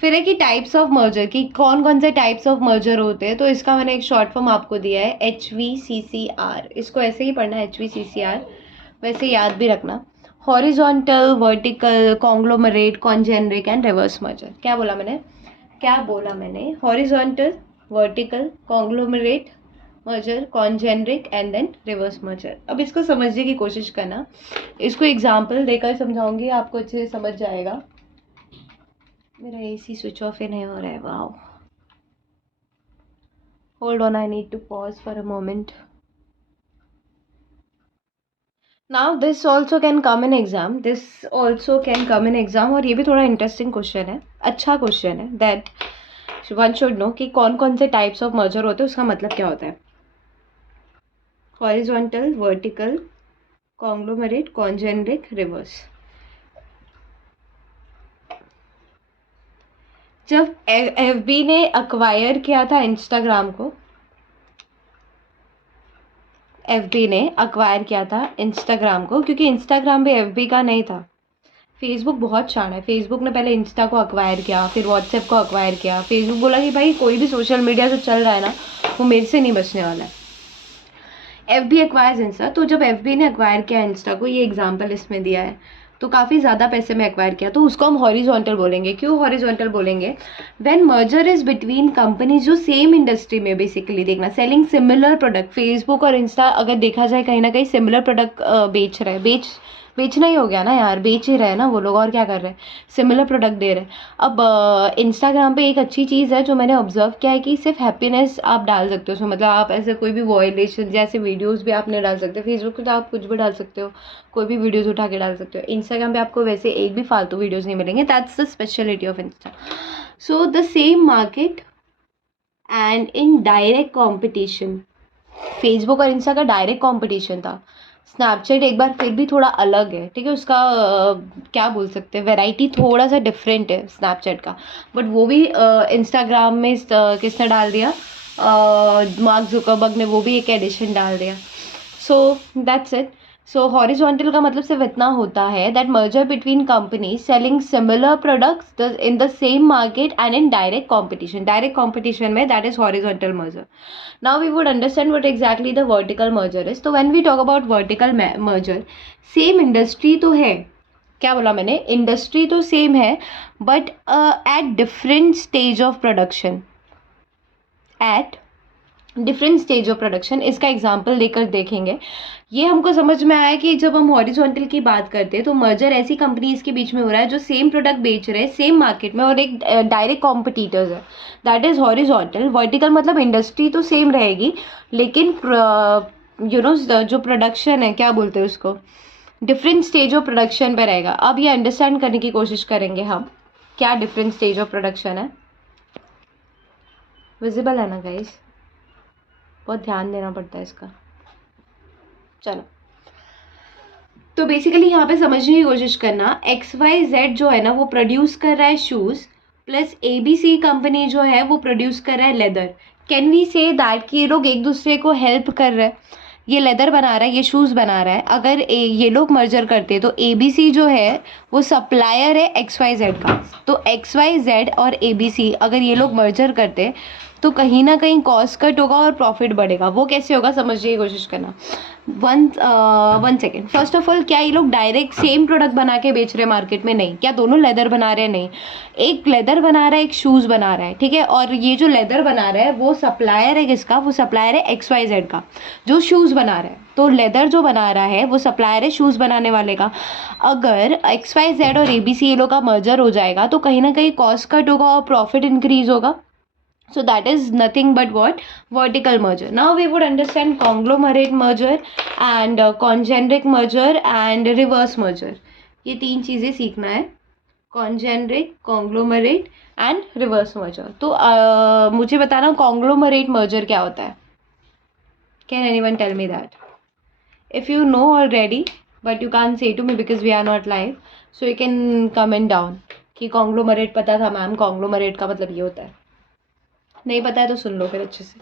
फिर है कि टाइप्स ऑफ मर्जर, कि कौन कौन से टाइप्स ऑफ मर्जर होते हैं, तो इसका मैंने एक शॉर्ट फॉर्म आपको दिया है, HVCCR। इसको ऐसे ही पढ़ना है, HVCCR, वैसे याद भी रखना। Horizontal, vertical, conglomerate, congeneric and reverse merger. क्या बोला मैंने? Horizontal, vertical, conglomerate merger, congeneric and then reverse merger. अब इसको समझने की कोशिश करना, इसको एग्जाम्पल देकर समझाऊंगी, आपको अच्छे से समझ जाएगा। मेरा AC स्विच ऑफ ही नहीं हो रहा है, wow. Hold on, I need to pause for a moment. Now this also can come in exam, this also can come in exam, और ये भी थोड़ा इंटरेस्टिंग क्वेश्चन है, अच्छा क्वेश्चन है, दैट वन शुड नो कि कौन कौन से टाइप्स ऑफ मर्जर होते हैं, उसका मतलब क्या होता है. Horizontal, vertical, conglomerate, congeneric, reverse. जब एफबी ने अक्वायर किया था इंस्टाग्राम को, एफबी ने अक्वायर किया था इंस्टाग्राम को, क्योंकि इंस्टाग्राम भी एफबी का नहीं था. फेसबुक बहुत शान है, फेसबुक ने पहले इंस्टा को अक्वायर किया, फिर व्हाट्सएप को अक्वायर किया. फेसबुक बोला कि भाई कोई भी सोशल मीडिया से चल रहा है ना, वो मेरे से नहीं बचने वाला है. F B acquires insta. तो जब एफ बी ने अक्वायर किया इंस्टा को, ये एग्जाम्पल इसमें दिया है, तो काफ़ी ज़्यादा पैसे में एक्वायर किया, तो उसको हम हॉरिजॉन्टल बोलेंगे. क्यों हॉरिजॉन्टल बोलेंगे? When merger is between companies जो सेम इंडस्ट्री में, बेसिकली देखना, सेलिंग सिमिलर प्रोडक्ट. फेसबुक और इंस्टा अगर देखा जाए कहीं ना कहीं सिमिलर प्रोडक्ट बेच रहे हैं, बेचना ही हो गया ना यार, बेच ही रहे हैं ना वो लोग, और क्या कर रहे हैं, सिमिलर प्रोडक्ट दे रहे हैं. अब इंस्टाग्राम पे एक अच्छी चीज़ है जो मैंने ऑब्जर्व किया है कि सिर्फ हैप्पीनेस आप डाल सकते हो उसमें, मतलब आप ऐसे कोई भी वॉयलेशन जैसे वीडियोस भी आप नहीं डाल सकते. फेसबुक पे तो आप कुछ भी डाल सकते हो, कोई भी वीडियोस उठा के डाल सकते हो. इंस्टाग्राम पे आपको वैसे एक भी फालतू वीडियोस नहीं मिलेंगे. That's the speciality of Insta. So the same market and in direct competition. Facebook और इंस्टा का डायरेक्ट कॉम्पिटिशन था. स्नैपचैट एक बार फिर भी थोड़ा अलग है, ठीक है, उसका क्या बोल सकते हैं, वैरायटी थोड़ा सा डिफरेंट है स्नैपचैट का. बट वो भी इंस्टाग्राम में किसने डाल दिया, मार्क जुकरबर्ग ने, वो भी एक एडिशन डाल दिया. So that's it. So horizontal का मतलब सिर्फ इतना होता है that merger between companies selling similar products in the same market and in direct competition. Direct competition में that is horizontal merger. Now we would understand what exactly the vertical merger is. तो when we talk about vertical merger, same industry तो है, क्या बोला मैंने, industry तो same है, but at different stage of production, at different stage of production. इसका example लेकर देखेंगे. ये हमको समझ में आया कि जब हम हॉरिजॉन्टल की बात करते हैं तो मर्जर ऐसी कंपनीज के बीच में हो रहा है जो सेम प्रोडक्ट बेच रहे हैं सेम मार्केट में, और एक डायरेक्ट कॉम्पिटिटर्स है, दैट इज हॉरिजॉन्टल. वर्टिकल मतलब इंडस्ट्री तो सेम रहेगी, लेकिन जो प्रोडक्शन है, क्या बोलते हैं उसको, डिफरेंट स्टेज ऑफ प्रोडक्शन पे रहेगा. अब ये अंडरस्टैंड करने की कोशिश करेंगे हम, क्या डिफरेंट स्टेज ऑफ प्रोडक्शन है. विजिबल है ना गाइस? बहुत ध्यान देना पड़ता है इसका. चलो, तो बेसिकली यहाँ पे समझने की कोशिश करना, XYZ जो है ना वो प्रोड्यूस कर रहा है शूज़, प्लस ABC कंपनी जो है वो प्रोड्यूस कर रहा है leather. Can we say that कि ये लोग एक दूसरे को हेल्प कर रहे हैं, ये लेदर बना रहा है, ये शूज़ बना रहा है. अगर ये लोग मर्जर करते हैं तो ABC जो है वो सप्लायर है XYZ का. तो XYZ और ABC अगर ये लोग मर्जर करते तो कहीं ना कहीं कॉस्ट कट होगा और प्रॉफिट बढ़ेगा. वो कैसे होगा समझने की कोशिश करना. One second. First of all, क्या ये लोग डायरेक्ट सेम प्रोडक्ट बना के बेच रहे हैं मार्केट में? नहीं. क्या दोनों लेदर बना रहे हैं? नहीं. एक लेदर बना रहा है, एक शूज़ बना रहा है, ठीक है. और ये जो लेदर बना रहा है वो सप्लायर है किसका? वो सप्लायर है XYZ का जो शूज़ बना रहा है. तो लेदर जो बना रहा है वो सप्लायर है शूज़ बनाने वाले का. अगर XYZ और ABC ये लोग का मर्जर हो जाएगा तो कहीं ना कहीं कॉस्ट कट होगा और प्रॉफिट इंक्रीज होगा. So that is nothing but what? Vertical merger. Now we would understand conglomerate merger and congeneric merger and reverse merger. ये तीन चीज़ें सीखना है, congeneric, conglomerate and reverse merger. तो मुझे बताना conglomerate merger क्या होता है. Can anyone tell me that? If you know already but you can't say to me because we are not live, so you can comment down कि conglomerate पता था ma'am, conglomerate का मतलब ये होता है. नहीं पता है तो सुन लो फिर अच्छे से,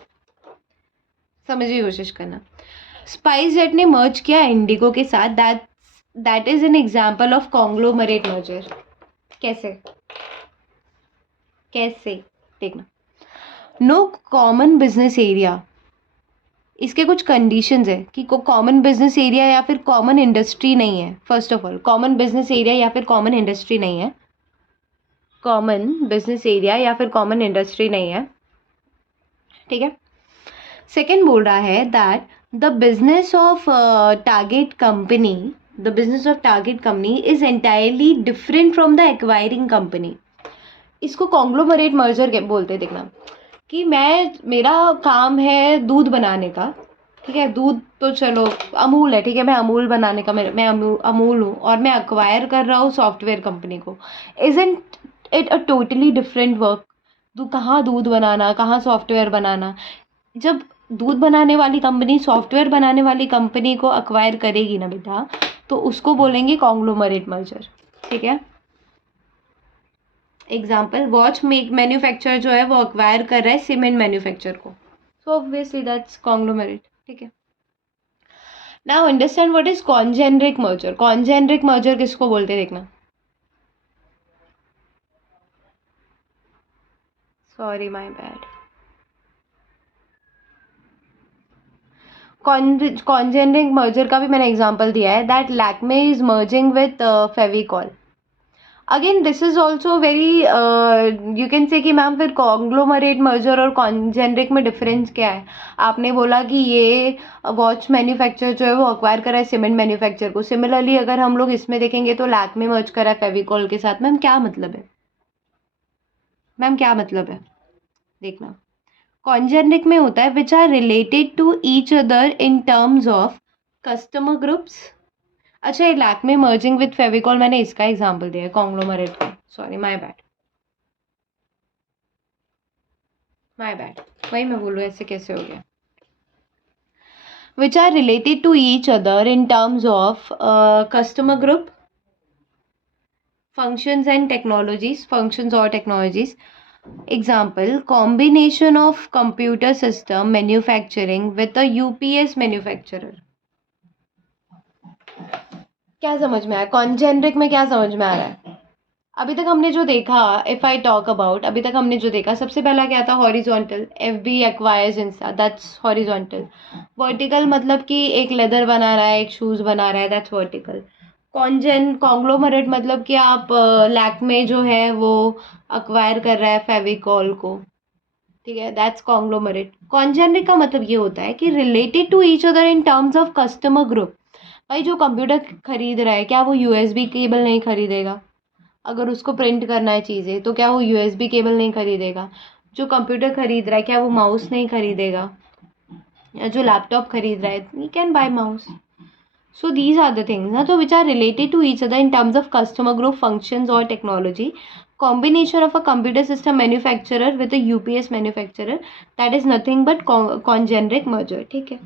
समझने की कोशिश करना. स्पाइसजेट ने मर्ज किया इंडिगो के साथ, that is an example of conglomerate merger. कैसे कैसे देखना. नो कॉमन बिजनेस एरिया, इसके कुछ कंडीशंस है कि कॉमन बिजनेस एरिया या फिर कॉमन इंडस्ट्री नहीं है. First of all, common business area या फिर कॉमन इंडस्ट्री नहीं है. कॉमन बिजनेस एरिया या फिर कॉमन इंडस्ट्री नहीं है, ठीक है. सेकेंड बोल रहा है that the business of target company, the business of target company is entirely different from the acquiring company. इसको कॉन्ग्लोमरेट मर्जर बोलते हैं. देखना कि मेरा काम है दूध बनाने का, ठीक है, दूध तो चलो अमूल है, ठीक है, मैं अमूल बनाने का मैं अमूल हूँ और मैं अक्वायर कर रहा हूँ सॉफ्टवेयर कंपनी को। Isn't it a totally different work? कहाँ दूध बनाना, कहाँ सॉफ्टवेयर बनाना। जब दूध बनाने वाली कंपनी सॉफ्टवेयर बनाने वाली कंपनी को अक्वायर करेगी ना बेटा, तो उसको बोलेंगे कॉन्ग्लोमरेट मर्जर। ठीक है, एग्जाम्पल, वॉच मेक मैन्युफैक्चर जो है वो अक्वायर कर रहा है सीमेंट मैन्युफैक्चर को, सो ऑब्वियसली दैट्स कॉन्ग्लोमरेट। ठीक है, now understand what is congeneric merger. Congeneric merger किसको बोलते हैं देखना। Sorry my bad. Congeneric merger का भी मैंने एग्जांपल दिया है, that Lakme is merging with Fevicol. Again this is also very, you can say कि मैम फिर कॉन्ग्लोमरेट मर्जर और कॉन्जेनरिक में डिफरेंस क्या है। आपने बोला कि ये वॉच मैन्युफैक्चर जो है वो अक्वायर करा है सीमेंट मैन्युफैक्चर को, सिमिलरली अगर हम लोग इसमें देखेंगे तो लैक्मे मर्ज करा है फेविकॉल के साथ। मैम क्या मतलब है, मैम क्या मतलब है, देखना। कॉन्जेनिक में होता है which are related to each other in terms of customer groups. अच्छा, ये लैक्मे मर्जिंग विद फेविकॉल मैंने इसका एग्जांपल दिया है कॉन्ग्लोमरेट का, sorry my bad, my bad, वही मैं बोलूँ ऐसे कैसे हो गया। Which are related to each other in terms of customer group, functions and technologies, functions or technologies. Example, combination of computer system manufacturing with a UPS manufacturer. क्या समझ में आया, कॉन्जेनरिक में क्या समझ में आ रहा है। अभी तक हमने जो देखा, इफ आई टॉक अबाउट, अभी तक हमने जो देखा सबसे पहला क्या था, horizontal, F B acquires insta, that's horizontal. Vertical मतलब कि एक लेदर बना रहा है, एक शूज बना रहा है, दैट्स वर्टिकल। कॉन्ग्लोमरेट मतलब कि आप लैक्मे जो है वो अक्वायर कर रहा है फेविकॉल को, ठीक है, दैट्स कॉन्ग्लोमरेट। कॉन्जेनरिक का मतलब ये होता है कि related to each other in terms of customer group. भाई जो कंप्यूटर खरीद रहा है, क्या वो यूएसबी केबल नहीं खरीदेगा? अगर उसको प्रिंट करना है चीज़ें तो क्या वो यूएसबी केबल नहीं खरीदेगा? जो कंप्यूटर खरीद रहा है क्या वो माउस नहीं खरीदेगा? या जो लैपटॉप खरीद रहा है, he can buy mouse. So these are the things ना, तो which are related to each other in terms of customer group, functions or technology. Combination of a computer system manufacturer with a UPS manufacturer, that is nothing but congeneric merger. ठीक है,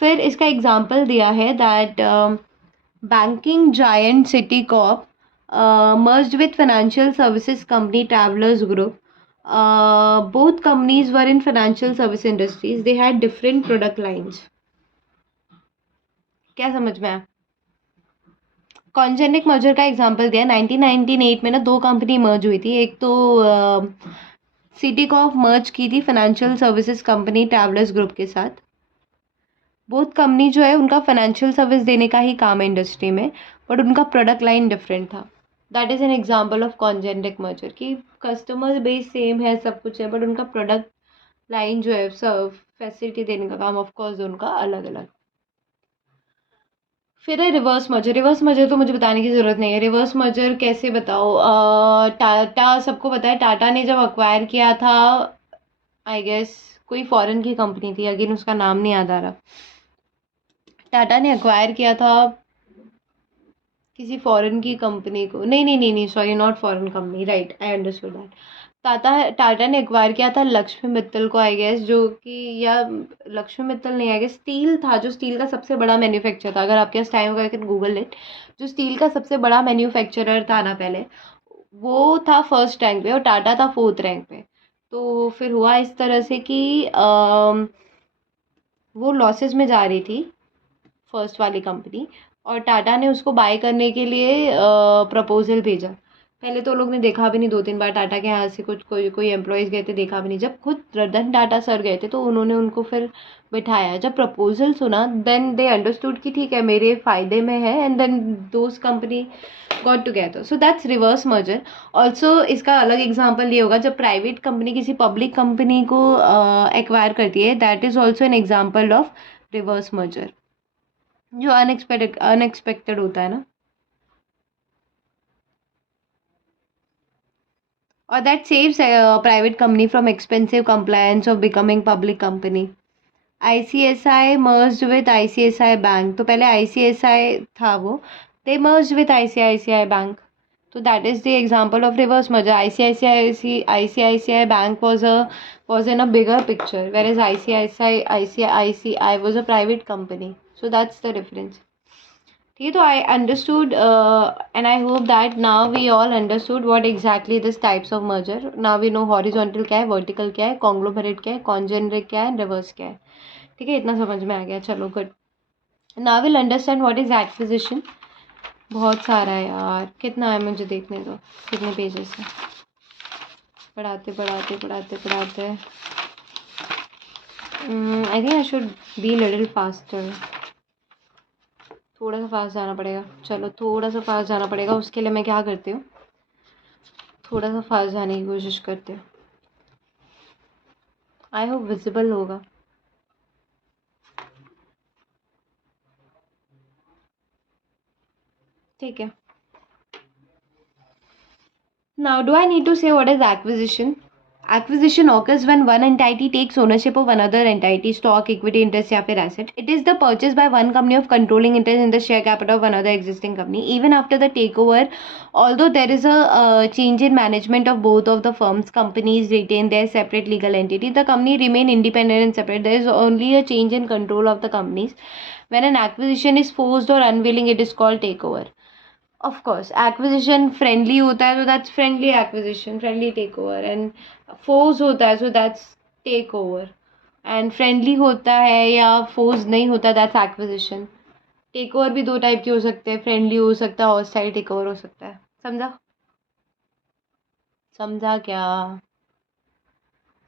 फिर इसका example दिया है that banking giant Citicorp merged with financial services company Travelers Group. Both companies were in financial service industries. They had different product lines. क्या समझ में आया? कॉन्जेनिक मर्जर का एग्जांपल दिया, 1998 में ना दो कंपनी मर्ज हुई थी। एक तो सिटी कॉप मर्ज की थी financial services company travellers group के साथ। बोथ कंपनी जो है उनका फाइनेंशियल सर्विस देने का ही काम है इंडस्ट्री में, बट उनका प्रोडक्ट लाइन डिफरेंट था। That is an example of congeneric merger कि कस्टमर बेस सेम है, सब कुछ है, बट उनका प्रोडक्ट लाइन जो है सब फैसिलिटी देने का काम ऑफकोर्स उनका अलग अलग। फिर है रिवर्स मर्जर। रिवर्स मर्जर तो मुझे बताने की ज़रूरत नहीं है, रिवर्स मर्जर कैसे बताओ। टाटा, सबको पता है, टाटा ने जब अक्वायर किया था, आई गेस कोई फॉरेन की कंपनी थी, अगेन उसका नाम नहीं याद आ रहा। टाटा ने अक्वायर किया था किसी फॉरेन की कंपनी को, नहीं नहीं नहीं नहीं, sorry, not foreign company, right, I understood that. Tata ने एक्वायर किया था लक्ष्मी मित्तल को, आई गेस, जो कि, या लक्ष्मी मित्तल नहीं, आई गेस स्टील था, जो स्टील का सबसे बड़ा मैन्युफैक्चर था। अगर आपके पास टाइम होगा कैन गूगल इट। जो स्टील का सबसे बड़ा मैन्युफैक्चरर था ना पहले, वो था फर्स्ट रैंक पे और टाटा था फोर्थ रैंक पे। तो फिर हुआ इस तरह से कि वो लॉसेस में जा रही थी फर्स्ट वाली कंपनी, और टाटा ने उसको बाय करने के लिए प्रपोजल भेजा। पहले तो लोग ने देखा भी नहीं, 2-3 बार टाटा के यहाँ से कुछ कोई एम्प्लॉयज़ गए थे, देखा भी नहीं। जब खुद रतन टाटा सर गए थे तो उन्होंने उनको फिर बिठाया। जब प्रपोजल सुना, देन दे अंडरस्टूड कि ठीक है मेरे फ़ायदे में है, and then those company got together. So that's reverse merger. Also इसका अलग एग्जाम्पल ये होगा जब प्राइवेट कंपनी किसी पब्लिक कंपनी को एक्वायर करती है, that is also an example of reverse merger, जो अनएक्सपेक्टेड होता है ना। और that saves private company from expensive compliance of becoming public company. ICSI merged with ICSI bank, तो पहले ICSI था वो, they merged with ICICI bank. So that is the example of reverse merger. ICICI Bank was in a bigger picture, whereas ICICI was a private company. So that's the difference. ठीक है, तो I understood and I hope that now we all understood what exactly this types of merger. Now we know horizontal क्या है, vertical क्या है, conglomerate क्या है, congeneric क्या है, reverse क्या है. ठीक है, इतना समझ में आ गया, चलो good. Now we'll understand what is acquisition. बहुत सारा है यार, कितना है मुझे देखने दो, कितने पेजेस हैं. पढ़ाते पढ़ाते पढ़ाते पढ़ाते I think I should be little faster. थोड़ा सा फास्ट जाना पड़ेगा. चलो थोड़ा सा फास्ट जाना पड़ेगा. उसके लिए मैं क्या करती हूँ, थोड़ा सा फास्ट जाने की कोशिश करती हूँ. आई होप विजिबल होगा. ठीक है. Now, do I need to say what is acquisition? Acquisition occurs when one entity takes ownership of another entity, stock, equity, interest या फिर asset. It is the purchase by one company of controlling interest in the share capital of another existing company. Even after the takeover, although there is a change in management of both of the firms, companies retain their separate legal entity. The company remain independent and separate. There is only a change in control of the companies. When an acquisition is forced or unwilling, it is called takeover. Of course, acquisition friendly होता है, so that's friendly acquisition, friendly takeover. And force होता है, so that's takeover. And friendly होता है या force नहीं होता, that's acquisition. takeover भी दो टाइप के हो सकते हैं, friendly हो सकता है, hostile takeover हो सकता है. समझा? समझा क्या?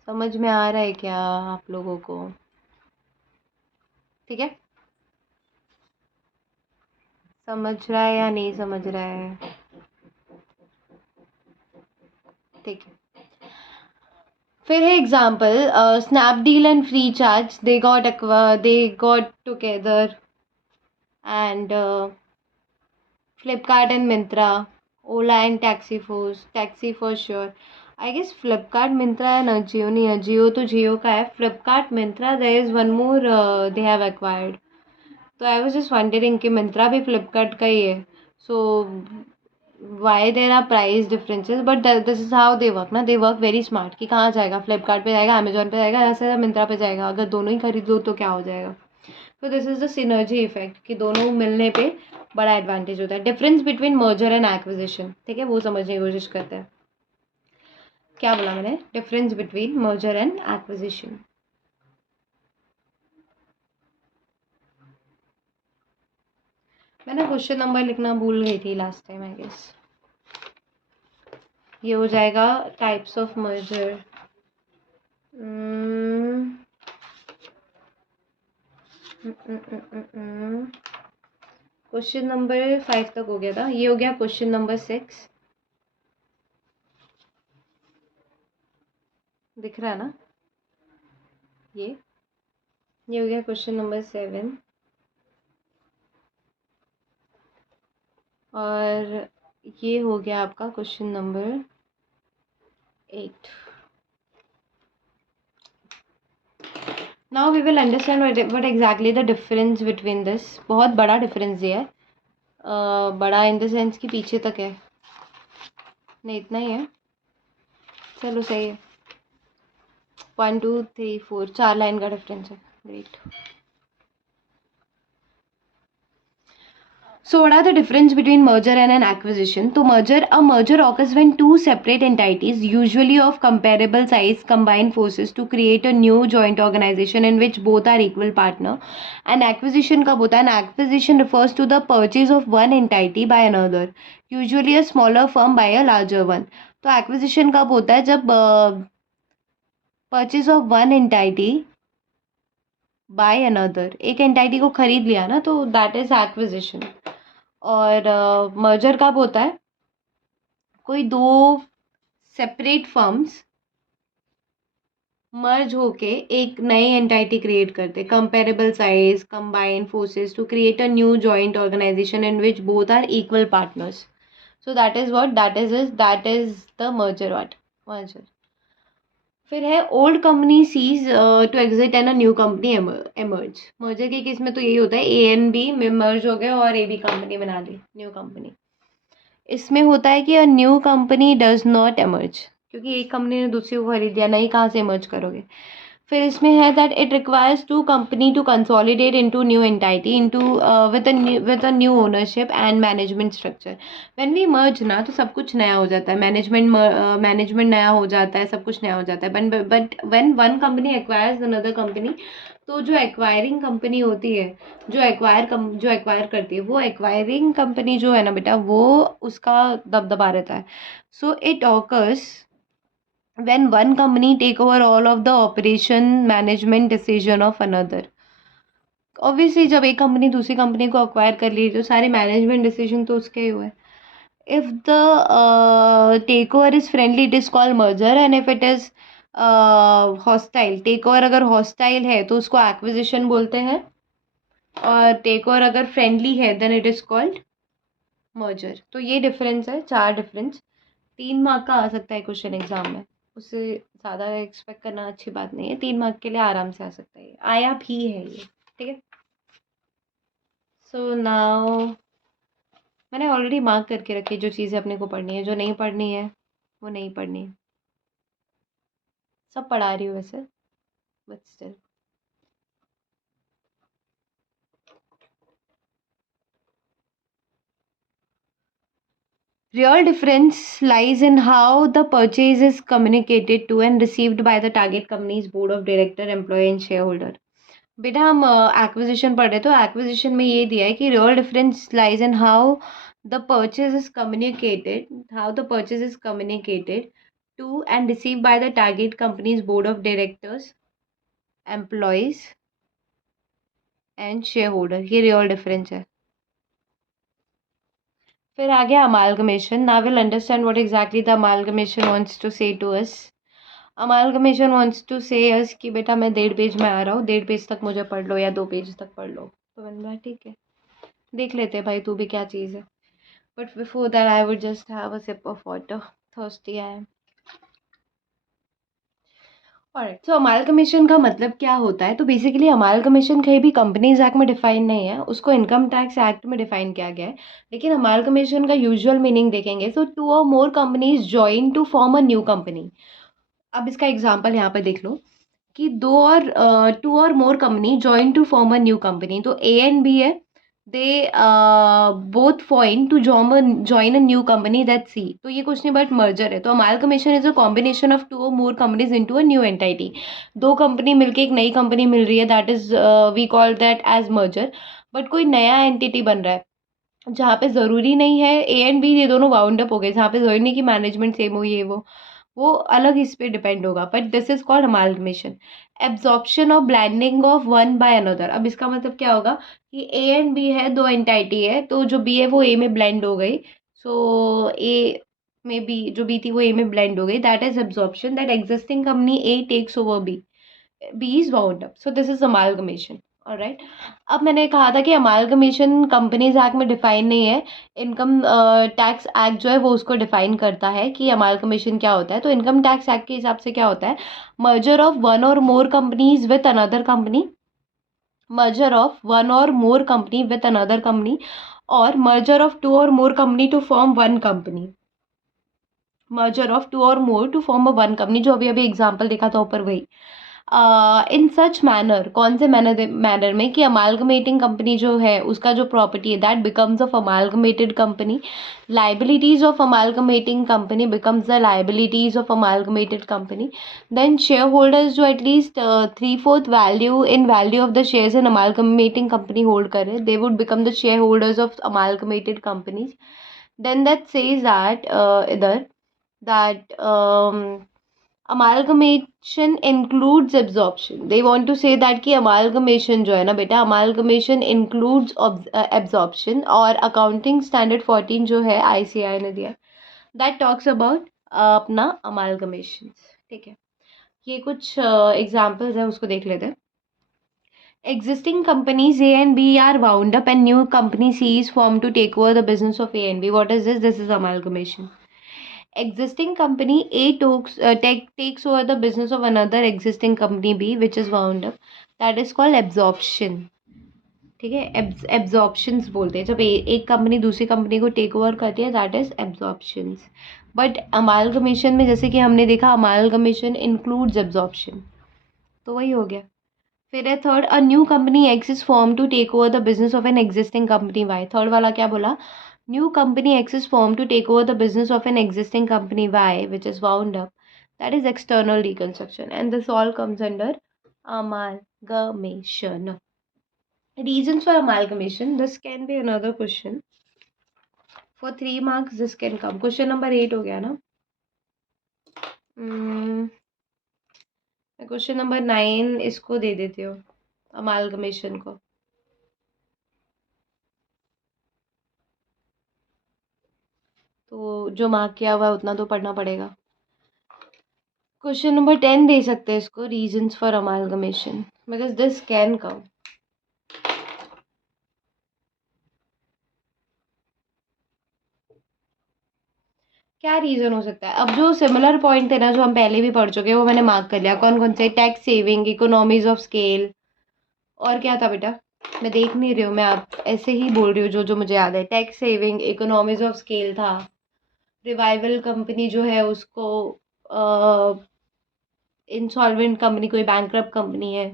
समझ में आ रहा है क्या आप लोगों को? ठीक है, समझ रहा है या नहीं समझ रहा है? ठीक है. फिर है example, Snapdeal and Freecharge, they got together. And Flipkart and Myntra, Ola and taxi for sure. I guess Flipkart Myntra है ना, जियो नहीं है. जियो तो जियो का है. Flipkart Myntra, there is one more they have acquired. तो आई वाज जस्ट वंडरिंग कि मिंत्रा भी फ्लिपकार्ट का ही है. So why there are price differences, but this is how they work ना. दे वर्क वेरी स्मार्ट कि कहाँ जाएगा, फ्लिपकार्ट पे जाएगा, अमेजोन पे जाएगा, ऐसे मिंत्रा पे जाएगा. अगर दोनों ही खरीद लो तो क्या हो जाएगा. तो this is the synergy effect कि दोनों मिलने पे बड़ा एडवांटेज होता है. Difference between merger and acquisition, ठीक है, वो समझने की कोशिश करते हैं. क्या बोला मैंने? Difference between merger and acquisition. मैंने क्वेश्चन नंबर लिखना भूल गई थी लास्ट टाइम, आई गेस. ये हो जाएगा types of merger. Question number 5 तक हो गया था. ये हो गया क्वेश्चन नंबर 6. दिख रहा है ना? ये हो गया क्वेश्चन नंबर 7. और ये हो गया आपका question number 8. Now we will understand what exactly the difference between this. बहुत बड़ा डिफरेंस दिया है. बड़ा इन द सेंस कि पीछे तक है. नहीं, इतना ही है. चलो सही है. 1 2 3 4 4 लाइन का डिफरेंस है. Great. So what are the difference between merger and an acquisition? So a merger occurs when two separate entities, usually of comparable size, combine forces to create a new joint organization in which both are equal partner. An acquisition कब होता है? An acquisition refers to the purchase of one entity by another, usually a smaller firm by a larger one. तो acquisition कब होता है? जब purchase of one entity by another, एक entity को खरीद लिया ना, तो that is acquisition. और मर्जर कब होता है? कोई दो सेपरेट फर्म्स मर्ज होके एक नई एंटाइटी क्रिएट करते, comparable size, combine forces to create a new joint organization in which both are equal partners. So that is the merger. Merger. फिर है old company cease to exit and a new company emerge. Merger के case में तो यही होता है, ए and B में मर्ज हो गए और ए बी कंपनी बना ली, न्यू कंपनी। इसमें होता है कि अ new company does not emerge, क्योंकि एक कंपनी ने दूसरी को खरीद लिया, नहीं कहाँ से एमर्ज करोगे। फिर इसमें है that it requires to company to consolidate into new entity into with a new ownership and management structure. When we merge ना तो सब कुछ नया हो जाता है, मैनेजमेंट नया हो जाता है, सब कुछ नया हो जाता है। But when one company acquires another company, तो जो एक्वायरिंग कंपनी होती है, जो एक्वायर करती है, वो एक्वायरिंग कंपनी जो है ना बेटा, वो उसका दबदबा रहता है। So it occurs when one company take over all of the operation management decision of another। Obviously जब एक कंपनी दूसरी कंपनी को अक्वायर कर ली तो सारे मैनेजमेंट डिसीजन तो उसके ही हुए। If the take over is friendly it is called merger, and if it is hostile, take over अगर हॉस्टाइल है तो उसको एक्विजिशन बोलते हैं, और टेक ओवर अगर फ्रेंडली है then it is called merger. तो ये डिफरेंस है, 4 डिफरेंस। 3 मार्क का आ सकता है क्वेश्चन एग्जाम में, उससे ज़्यादा एक्सपेक्ट करना अच्छी बात नहीं है। 3 मार्क के लिए आराम से आ सकता है, आया भी है ये, ठीक है। सो नाउ मैंने ऑलरेडी मार्क करके रखी जो चीज़ें अपने को पढ़नी है, जो नहीं पढ़नी है वो नहीं पढ़नी है। सब पढ़ा रही हूँ वैसे, but still. Real difference lies in how the purchase is communicated to and received by the target company's board of director, employee and shareholder। बेटा हम एक्विजिशन पढ़ रहे, तो एक्विजिशन में ये दिया है कि real difference lies in how the purchase is communicated to and receive by the target companies board of directors, employees and share holder. ये रियल डिफरेंस है। फिर आ गया अमालगमेशन। Now will understand what exactly the amalgamation wants to say to us. Amalgamation wants to say us कि बेटा मैं 1.5 page में आ रहा हूँ, 1.5 पेज तक मुझे पढ़ लो या 2 पेज तक पढ़ लो। तो मैंने कहा ठीक है, देख लेते हैं भाई तू भी क्या चीज़ है। But before that I would just have a sip of water, thirsty I am. Alright, so amalgamation का मतलब क्या होता है? तो बेसिकली अमालगमेशन कहीं भी कंपनीज एक्ट में डिफाइन नहीं है, उसको इनकम टैक्स एक्ट में डिफाइन किया गया है। लेकिन अमालगमेशन का यूजुअल मीनिंग देखेंगे तो 2 और more companies join to form a new company. अब इसका एग्जांपल यहाँ पे देख लो कि 2 और more company join to form a new company. तो ए एंड बी है, दे बोथ फॉइन to join a new company that C. तो ये कुछ नहीं बट मर्जर है। तो amalgamation is a combination of 2 और more companies into a new entity. 2 company मिलके एक नई कंपनी मिल रही है, that is we call that as merger. But कोई नया एंटिटी बन रहा है जहाँ पे ज़रूरी नहीं है ए एंड बी ये दोनों वाउंड अप हो गए, जहाँ पे ज़रूरी नहीं कि मैनेजमेंट सेम हो, ये वो अलग इस पे डिपेंड होगा। But this is called amalgamation. Absorption or blending of one by another. अब इसका मतलब क्या होगा कि ए एंड बी है, 2 एंटाइटी है, तो जो बी है वो ए में ब्लेंड हो गई। सो ए में बी, जो बी थी वो ए में ब्लेंड हो गई, that is absorption. That existing company A takes over B, B is bound up. So this is amalgamation. Alright, अब मैंने कहा था कि अमालगमेशन कंपनीज एक्ट में डिफाइन नहीं है, इनकम टैक्स एक्ट जो है वो उसको डिफाइन करता है कि अमालगमेशन क्या होता है। तो इनकम टैक्स एक्ट के हिसाब से क्या होता है? Merger of one or more companies with another company, merger of one or more company with another company, और मर्जर ऑफ 2 और more company to form one company. Merger of 2 और more to form a one company, जो अभी अभी example देखा था ऊपर वही। इन सच मैनर, कौन से मैनर में कि अमालगमेटिंग कंपनी जो है उसका जो प्रॉपर्टी है that becomes of amalgamated company, liabilities of amalgamating company becomes the liabilities of amalgamated company. Then share holders जो at least 3/4 value of the shares in amalgamating company hold करे, they would become the share holders of amalgamated companies. Then that says that इधर that amalgamation includes absorption। they want to say that कि amalgamation जो है ना बेटा, amalgamation includes absorption। और accounting standard 14 जो है ICAI ने दिया, that talks about अपना amalgamation। ठीक है, ये कुछ एग्जाम्पल्स हैं, उसको देख लेते हैं। Existing companies A and B are wound up and new company C is formed to take over the business of A and B. What is this? This is amalgamation. Existing company A takes over the business of another existing company B, which is wound up. That is called absorption. ठीक है, एब्जॉर्प्शंस बोलते हैं जब एक company दूसरी company को take over करती है, दैट इज एब्जॉर्प्शंस. बट अमालगमेशन में जैसे कि हमने देखा, अमालगमेशन इंक्लूड्स एब्जॉर्प्शन, तो वही हो गया. फिर है third, a new company X is form to take over the business of an existing company Y. Third वाला क्या बोला, new company X is form to take over the business of an existing company Y which is wound up. That is external reconstruction and this all comes under amalgamation. Reasons for amalgamation. This can be another question. For 3 marks, this can come. Question number 8 हो गया ना. Question number 9 इसको दे देती हूँ, amalgamation को. तो जो mark किया हुआ है उतना तो पढ़ना पड़ेगा. क्वेश्चन नंबर 10 दे सकते हैं इसको, reasons for amalgamation, because this can come. क्या रीजन हो सकता है? अब जो सिमिलर पॉइंट थे ना, जो हम पहले भी पढ़ चुके हैं, वो मैंने मार्क कर लिया. कौन कौन से? Tax saving, economies of scale, और क्या था बेटा? मैं देख नहीं रही हूँ, मैं आप ऐसे ही बोल रही हूँ जो जो मुझे याद है. Tax saving, economies of scale था. रिवाइवल कंपनी जो है उसको इंसॉल्वेंट कंपनी, कोई बैंकरप्ट कंपनी है,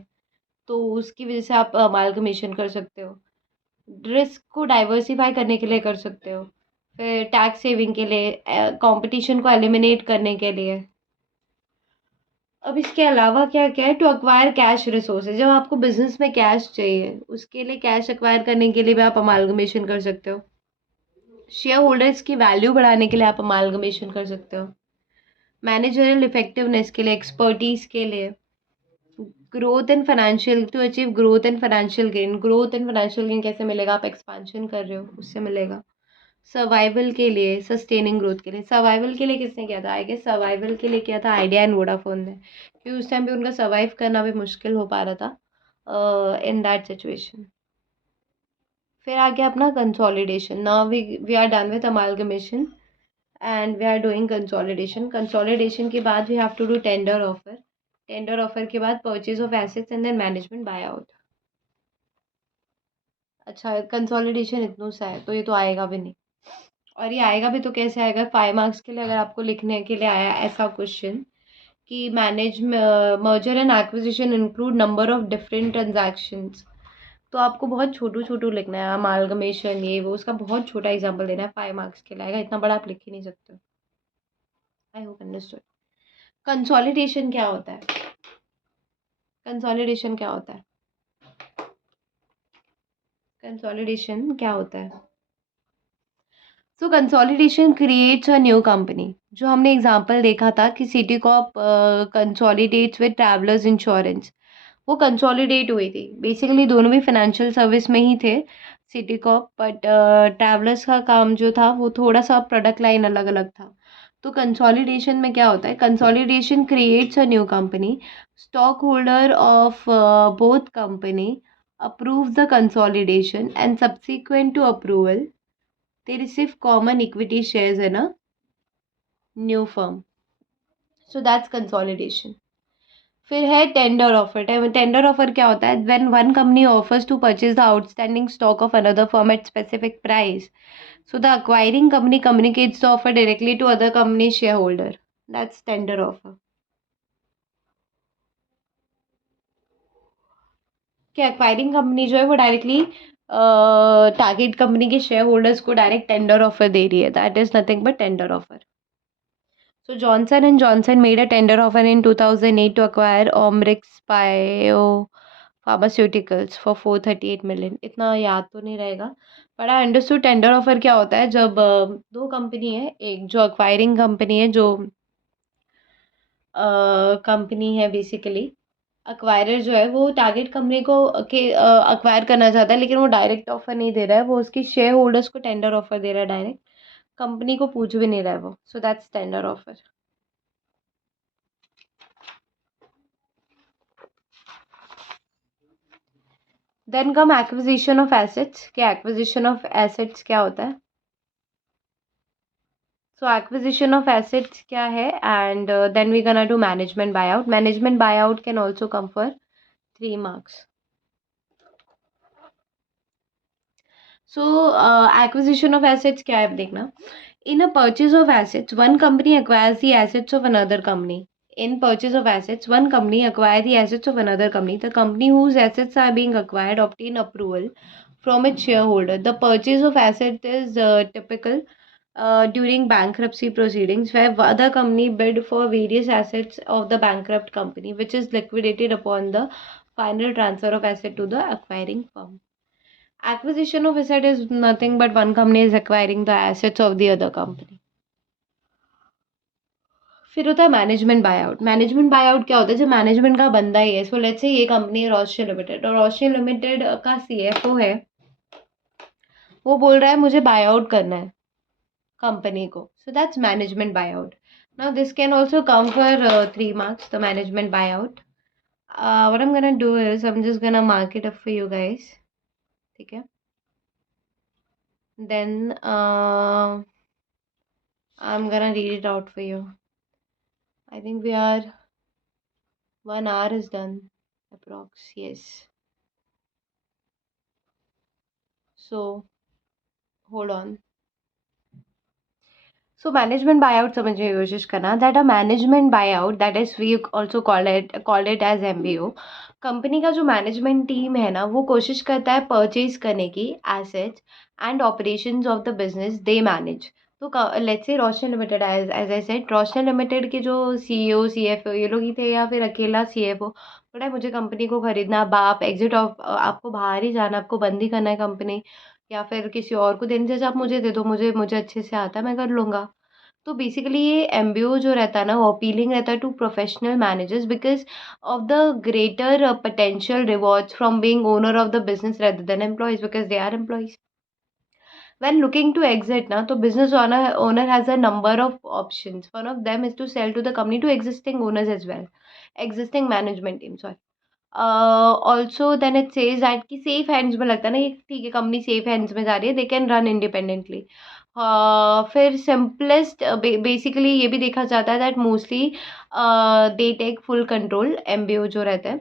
तो उसकी वजह से आप अमालगमेशन कर सकते हो. रिस्क को डाइवर्सिफाई करने के लिए कर सकते हो. फिर टैक्स सेविंग के लिए, कंपटीशन को एलिमिनेट करने के लिए. अब इसके अलावा क्या क्या है? टू अक्वायर कैश रिसोर्सेज, जब आपको बिजनेस में कैश चाहिए, उसके लिए कैश अक्वायर करने के लिए भी आप अमालगमेशन कर सकते हो. शेयर होल्डर्स की वैल्यू बढ़ाने के लिए आप अमालगमेशन कर सकते हो. मैनेजरियल इफेक्टिवनेस के लिए, एक्सपर्टीज के लिए, growth and financial, to achieve growth and financial gain. Growth and financial gain कैसे मिलेगा? आप एक्सपांशन कर रहे हो, उससे मिलेगा. सर्वाइवल के लिए, सस्टेनिंग ग्रोथ के लिए. सर्वाइवल के लिए किसने किया था? आई गेस सर्वाइवल के लिए किया था आइडिया एंड वोडाफोन ने, क्योंकि उस टाइम पे उनका सर्वाइव करना भी मुश्किल हो पा रहा था इन दैट सिचुएशन. फिर आ गया अपना consolidation. Now we are done with amalgamation and we are doing consolidation. Consolidation के बाद we have to do tender offer. Tender offer के बाद purchase of assets and then management buy out. अच्छा, consolidation इतना सा है तो ये तो आएगा भी नहीं. और ये आएगा भी तो कैसे आएगा? 5 मार्क्स के लिए अगर आपको लिखने के लिए आया ऐसा क्वेश्चन कि manage merger and acquisition include number of different transactions, तो आपको बहुत छोटू छोटू लिखना है. अमालगमेशन ये वो, उसका बहुत छोटा एग्जांपल देना है. 5 मार्क्स के लिए आएगा, इतना बड़ा आप लिख ही नहीं सकते. I hope understood. कंसोलिडेशन क्या होता है? कंसोलिडेशन क्या होता है? कंसोलिडेशन क्या होता है? So consolidation creates a new company. जो हमने एग्जांपल देखा था कि Citicorp consolidates with Travelers insurance, वो कंसोलिडेट हुई थी. बेसिकली दोनों भी फाइनेंशियल सर्विस में ही थे, सिटी कॉप, बट ट्रैवलर्स का काम जो था वो थोड़ा सा प्रोडक्ट लाइन अलग अलग था. तो कंसोलिडेशन में क्या होता है? Consolidation creates a new company. Stock holder of both company approves the consolidation and subsequent to approval they receive common equity shares in a new firm. So that's consolidation. फिर है टेंडर ऑफर. टेंडर ऑफर क्या होता है? When one company offers to purchase the outstanding stock of another firm at specific price, so the acquiring company communicates the offer directly to other company shareholder. That's tender offer. कि acquiring company जो है वो directly target company के share holders को direct tender offer दे रही है. That is nothing but tender offer. So Johnson and Johnson made a tender offer in 2008 to acquire Omrix Biopharmaceuticals for 438 million. इतना याद तो नहीं रहेगा, but I understood tender offer क्या होता है. जब दो कंपनी है, एक जो अक्वायरिंग कंपनी है, जो कंपनी है बेसिकली, अक्वायरर जो है वो टारगेट कंपनी को के अक्वायर करना चाहता है, लेकिन वो डायरेक्ट ऑफर नहीं दे रहा है, वो उसके शेयर होल्डर्स को टेंडर ऑफर दे रहा है डायरेक्ट, कंपनी को पूछ भी नहीं रहा है वो. So that's tender offer. Then come acquisition of assets. क्या एक्विजिशन ऑफ एसेट्स क्या होता है? सो एक्विजिशन ऑफ एसेट्स क्या है, and then we gonna do management buy out. Management buy out can also come for 3 marks. So acquisition of assets क्या है, अब देखना. In a purchase of assets, one company acquires the assets of another company. In purchase of assets, one company acquires the assets of another company. The company whose assets are being acquired obtain approval from its shareholder. The purchase of asset is typical during bankruptcy proceedings, where other company bid for various assets of the bankrupt company, which is liquidated upon the final transfer of asset to the acquiring firm. Acquisition of asset is nothing but one company is acquiring the assets of the other company. फिर होता है management buyout. Management buyout क्या होता है, जब management का बंदा ही है. सो लेट्स से ये कंपनी है रोशन लिमिटेड, और रोशन लिमिटेड का सीएफओ है, वो बोल रहा है मुझे बाय आउट करना है कंपनी को. So that's management buyout. Now this can also come for 3 marks, the management buyout. What I am gonna do is I am just gonna mark it up for you guys. ठीक है, then I am gonna read it out for you. I think we are 1 hour is done approx. Yes. So hold on. So management buyout समझने की कोशिश करना. That a management buyout, that is we also call it as MBO. Company का जो management team है ना, वो कोशिश करता है परचेज करने की assets and operations of the business they manage. तो let's say Roshan limited, as I said, Roshan limited के जो सीईओ सीएफओ ये लोग ही थे, या फिर अकेला सीएफओ बोला है मुझे कंपनी को खरीदना, बाप एग्जिट ऑफ, आपको बाहर ही जाना, आपको बंद ही करना है कंपनी, या फिर किसी और को देने जैसे आप मुझे दे दो, मुझे अच्छे से आता है, मैं कर लूँगा. तो बेसिकली ये एमबीओ जो रहता है ना, वो अपीलिंग रहता है to professional managers because of the greater potential rewards from being owner of the business rather than employees, because they are employees. When looking to exit na, तो business owner has a number of options. One of them is to sell to the company to existing owners as well, existing management team, sorry. Also then it says that कि safe hands में लगता है ना ये, ठीक है company safe hands में जा रही है, they can run independently. फिर simplest basically ये भी देखा जाता है that mostly they take full control, MBO जो रहता है,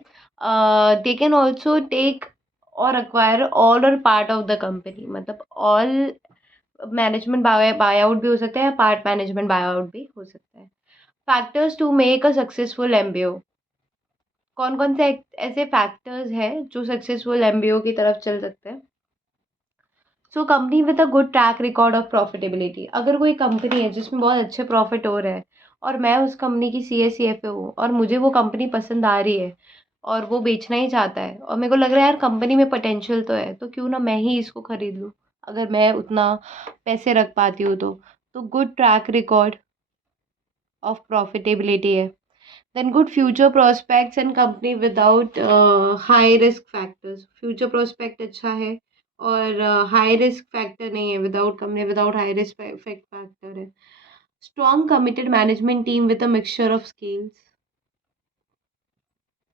they can also take और acquire all or part of the company. मतलब all मैनेजमेंट बाय आउट भी हो सकता है या पार्ट मैनेजमेंट बाय आउट भी हो सकता है. Factors to make a successful MBO. कौन कौन से ऐसे फैक्टर्स हैं जो सक्सेसफुल एमबीओ की तरफ चल सकते हैं. So company with a good track record of profitability. अगर कोई कंपनी है जिसमें बहुत अच्छे प्रॉफिट हो रहे हैं, और मैं उस कंपनी की सी एस सी एफ हूँ, और मुझे वो कंपनी पसंद आ रही है, और वो बेचना ही चाहता है, और मेरे को लग रहा है यार कंपनी में पोटेंशियल तो है, तो क्यों ना मैं ही इसको खरीद लूँ, अगर मैं उतना पैसे रख पाती हूँ तो good track record of profitability है. Then good future prospects and company without high risk factors. Future prospect अच्छा है, और हाई रिस्क फैक्टर नहीं है, without company without high risk factor है. Strong committed management team with a mixture of skills.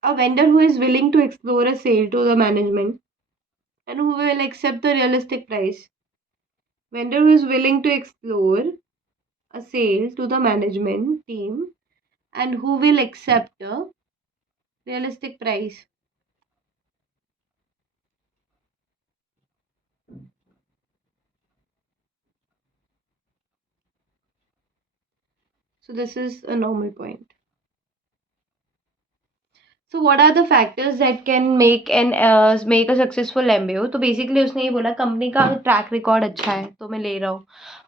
A vendor who is willing to explore a sale to the management and who will accept the realistic price. Vendor who is willing to explore a sale to the management team and who will accept a realistic price. So this is a normal point. So what are the factors that can make a successful MBO? तो basically उसने ये बोला company का track record अच्छा है तो मैं ले रहा हूँ,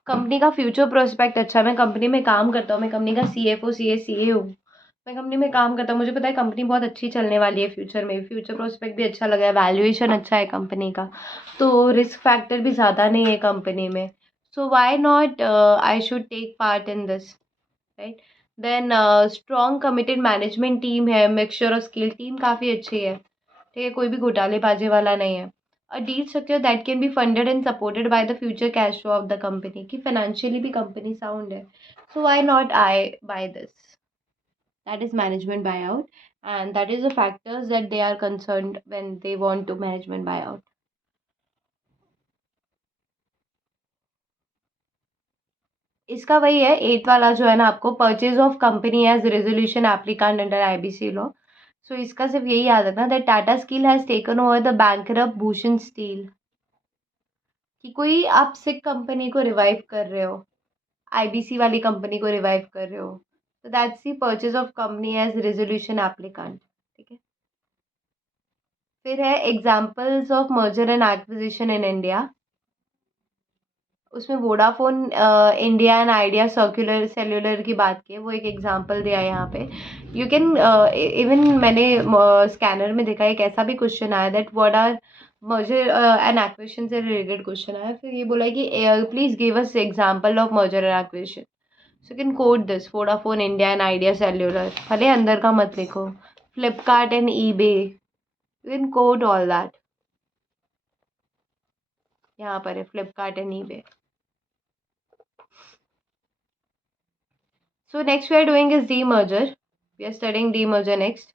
कंपनी का फ्यूचर प्रोस्पेक्ट अच्छा है, मैं कंपनी में काम करता हूँ, मैं कंपनी का CFO CA हूँ, मैं कंपनी में काम करता हूँ, मुझे पता है कंपनी बहुत अच्छी चलने वाली है फ्यूचर में, फ्यूचर प्रोस्पेक्ट भी अच्छा लगा है, वैल्यूएशन अच्छा है कंपनी का, तो रिस्क फैक्टर भी ज़्यादा नहीं है कंपनी में. So why not I should take part in this, right. Then strong committed management team है, मिक्सचर ऑफ स्किल, टीम काफ़ी अच्छी है, ठीक है, कोई भी घोटालेबाजी वाला नहीं है. A deal structure that can be funded and supported by the future cash flow of the company, की फाइनेंशियली भी कंपनी साउंड है, so why not I buy this. That is management buyout, and that is the factors that they are concerned when they want to management buyout. इसका वही है 8 वाला जो है ना, आपको purchase of company as resolution applicant under IBC law. So इसका सिर्फ यही याद रखना that Tata Steel has taken over the bankrupt Bhushan Steel, कि कोई आप सिक कंपनी को रिवाइव कर रहे हो, आईबीसी वाली कंपनी को रिवाइव कर रहे हो, तो that's the purchase of company as resolution applicant. ठीक है। फिर है examples of merger and acquisition in India. उसमें Vodafone India and Idea circular cellular की बात की है, वो एक एग्जांपल दिया है यहाँ पे। यू कैन इवन मैंने स्कैनर में देखा एक ऐसा भी क्वेश्चन आया that what are merger and acquisition से रिलेटेड क्वेश्चन आया, फिर ये बोला है कि please give us example of merger and acquisition. So can quote this Vodafone India and Idea cellular, भले अंदर का मत लिखो, Flipkart and eBay, you can quote all that. यहाँ पर है Flipkart and eBay. So next we are doing is demerger. We are studying demerger next,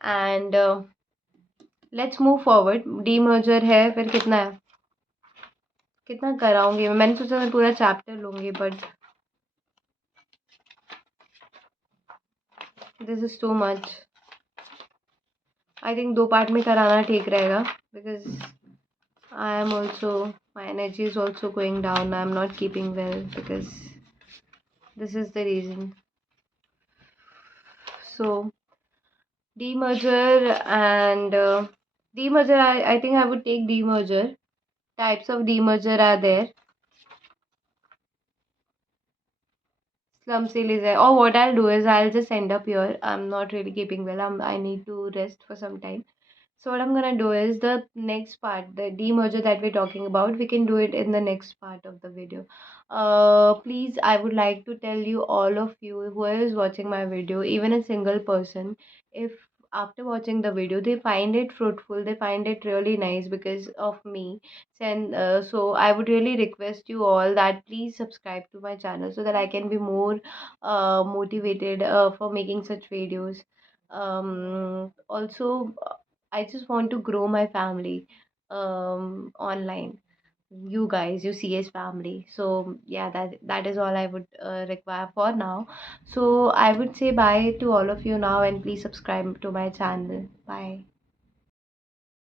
and let's move forward. Demerger है, फिर कितना है, कितना कराऊंगी मैंने सोचा मैं पूरा चैप्टर लूंगी, but this is too much. I think 2 part में कराना ठीक रहेगा, because I am also, my energy is also going down, I am not keeping well, because this is the reason. So demerger and demerger, I think I would take demerger. Types of demerger are there. Slum sale is there. Or what I'll do is I'll just end up here. I'm not really keeping well. I need to rest for some time. So what I'm gonna do is the next part, the demerger that we're talking about, we can do it in the next part of the video. Please, I would like to tell you, all of you who is watching my video, even a single person, if after watching the video they find it fruitful, they find it really nice because of me, and so I would really request you all that please subscribe to my channel so that I can be more motivated for making such videos. Also, I just want to grow my family online. You guys, you CS family. So yeah, that is all I would require for now. So I would say bye to all of you now, and please subscribe to my channel. Bye.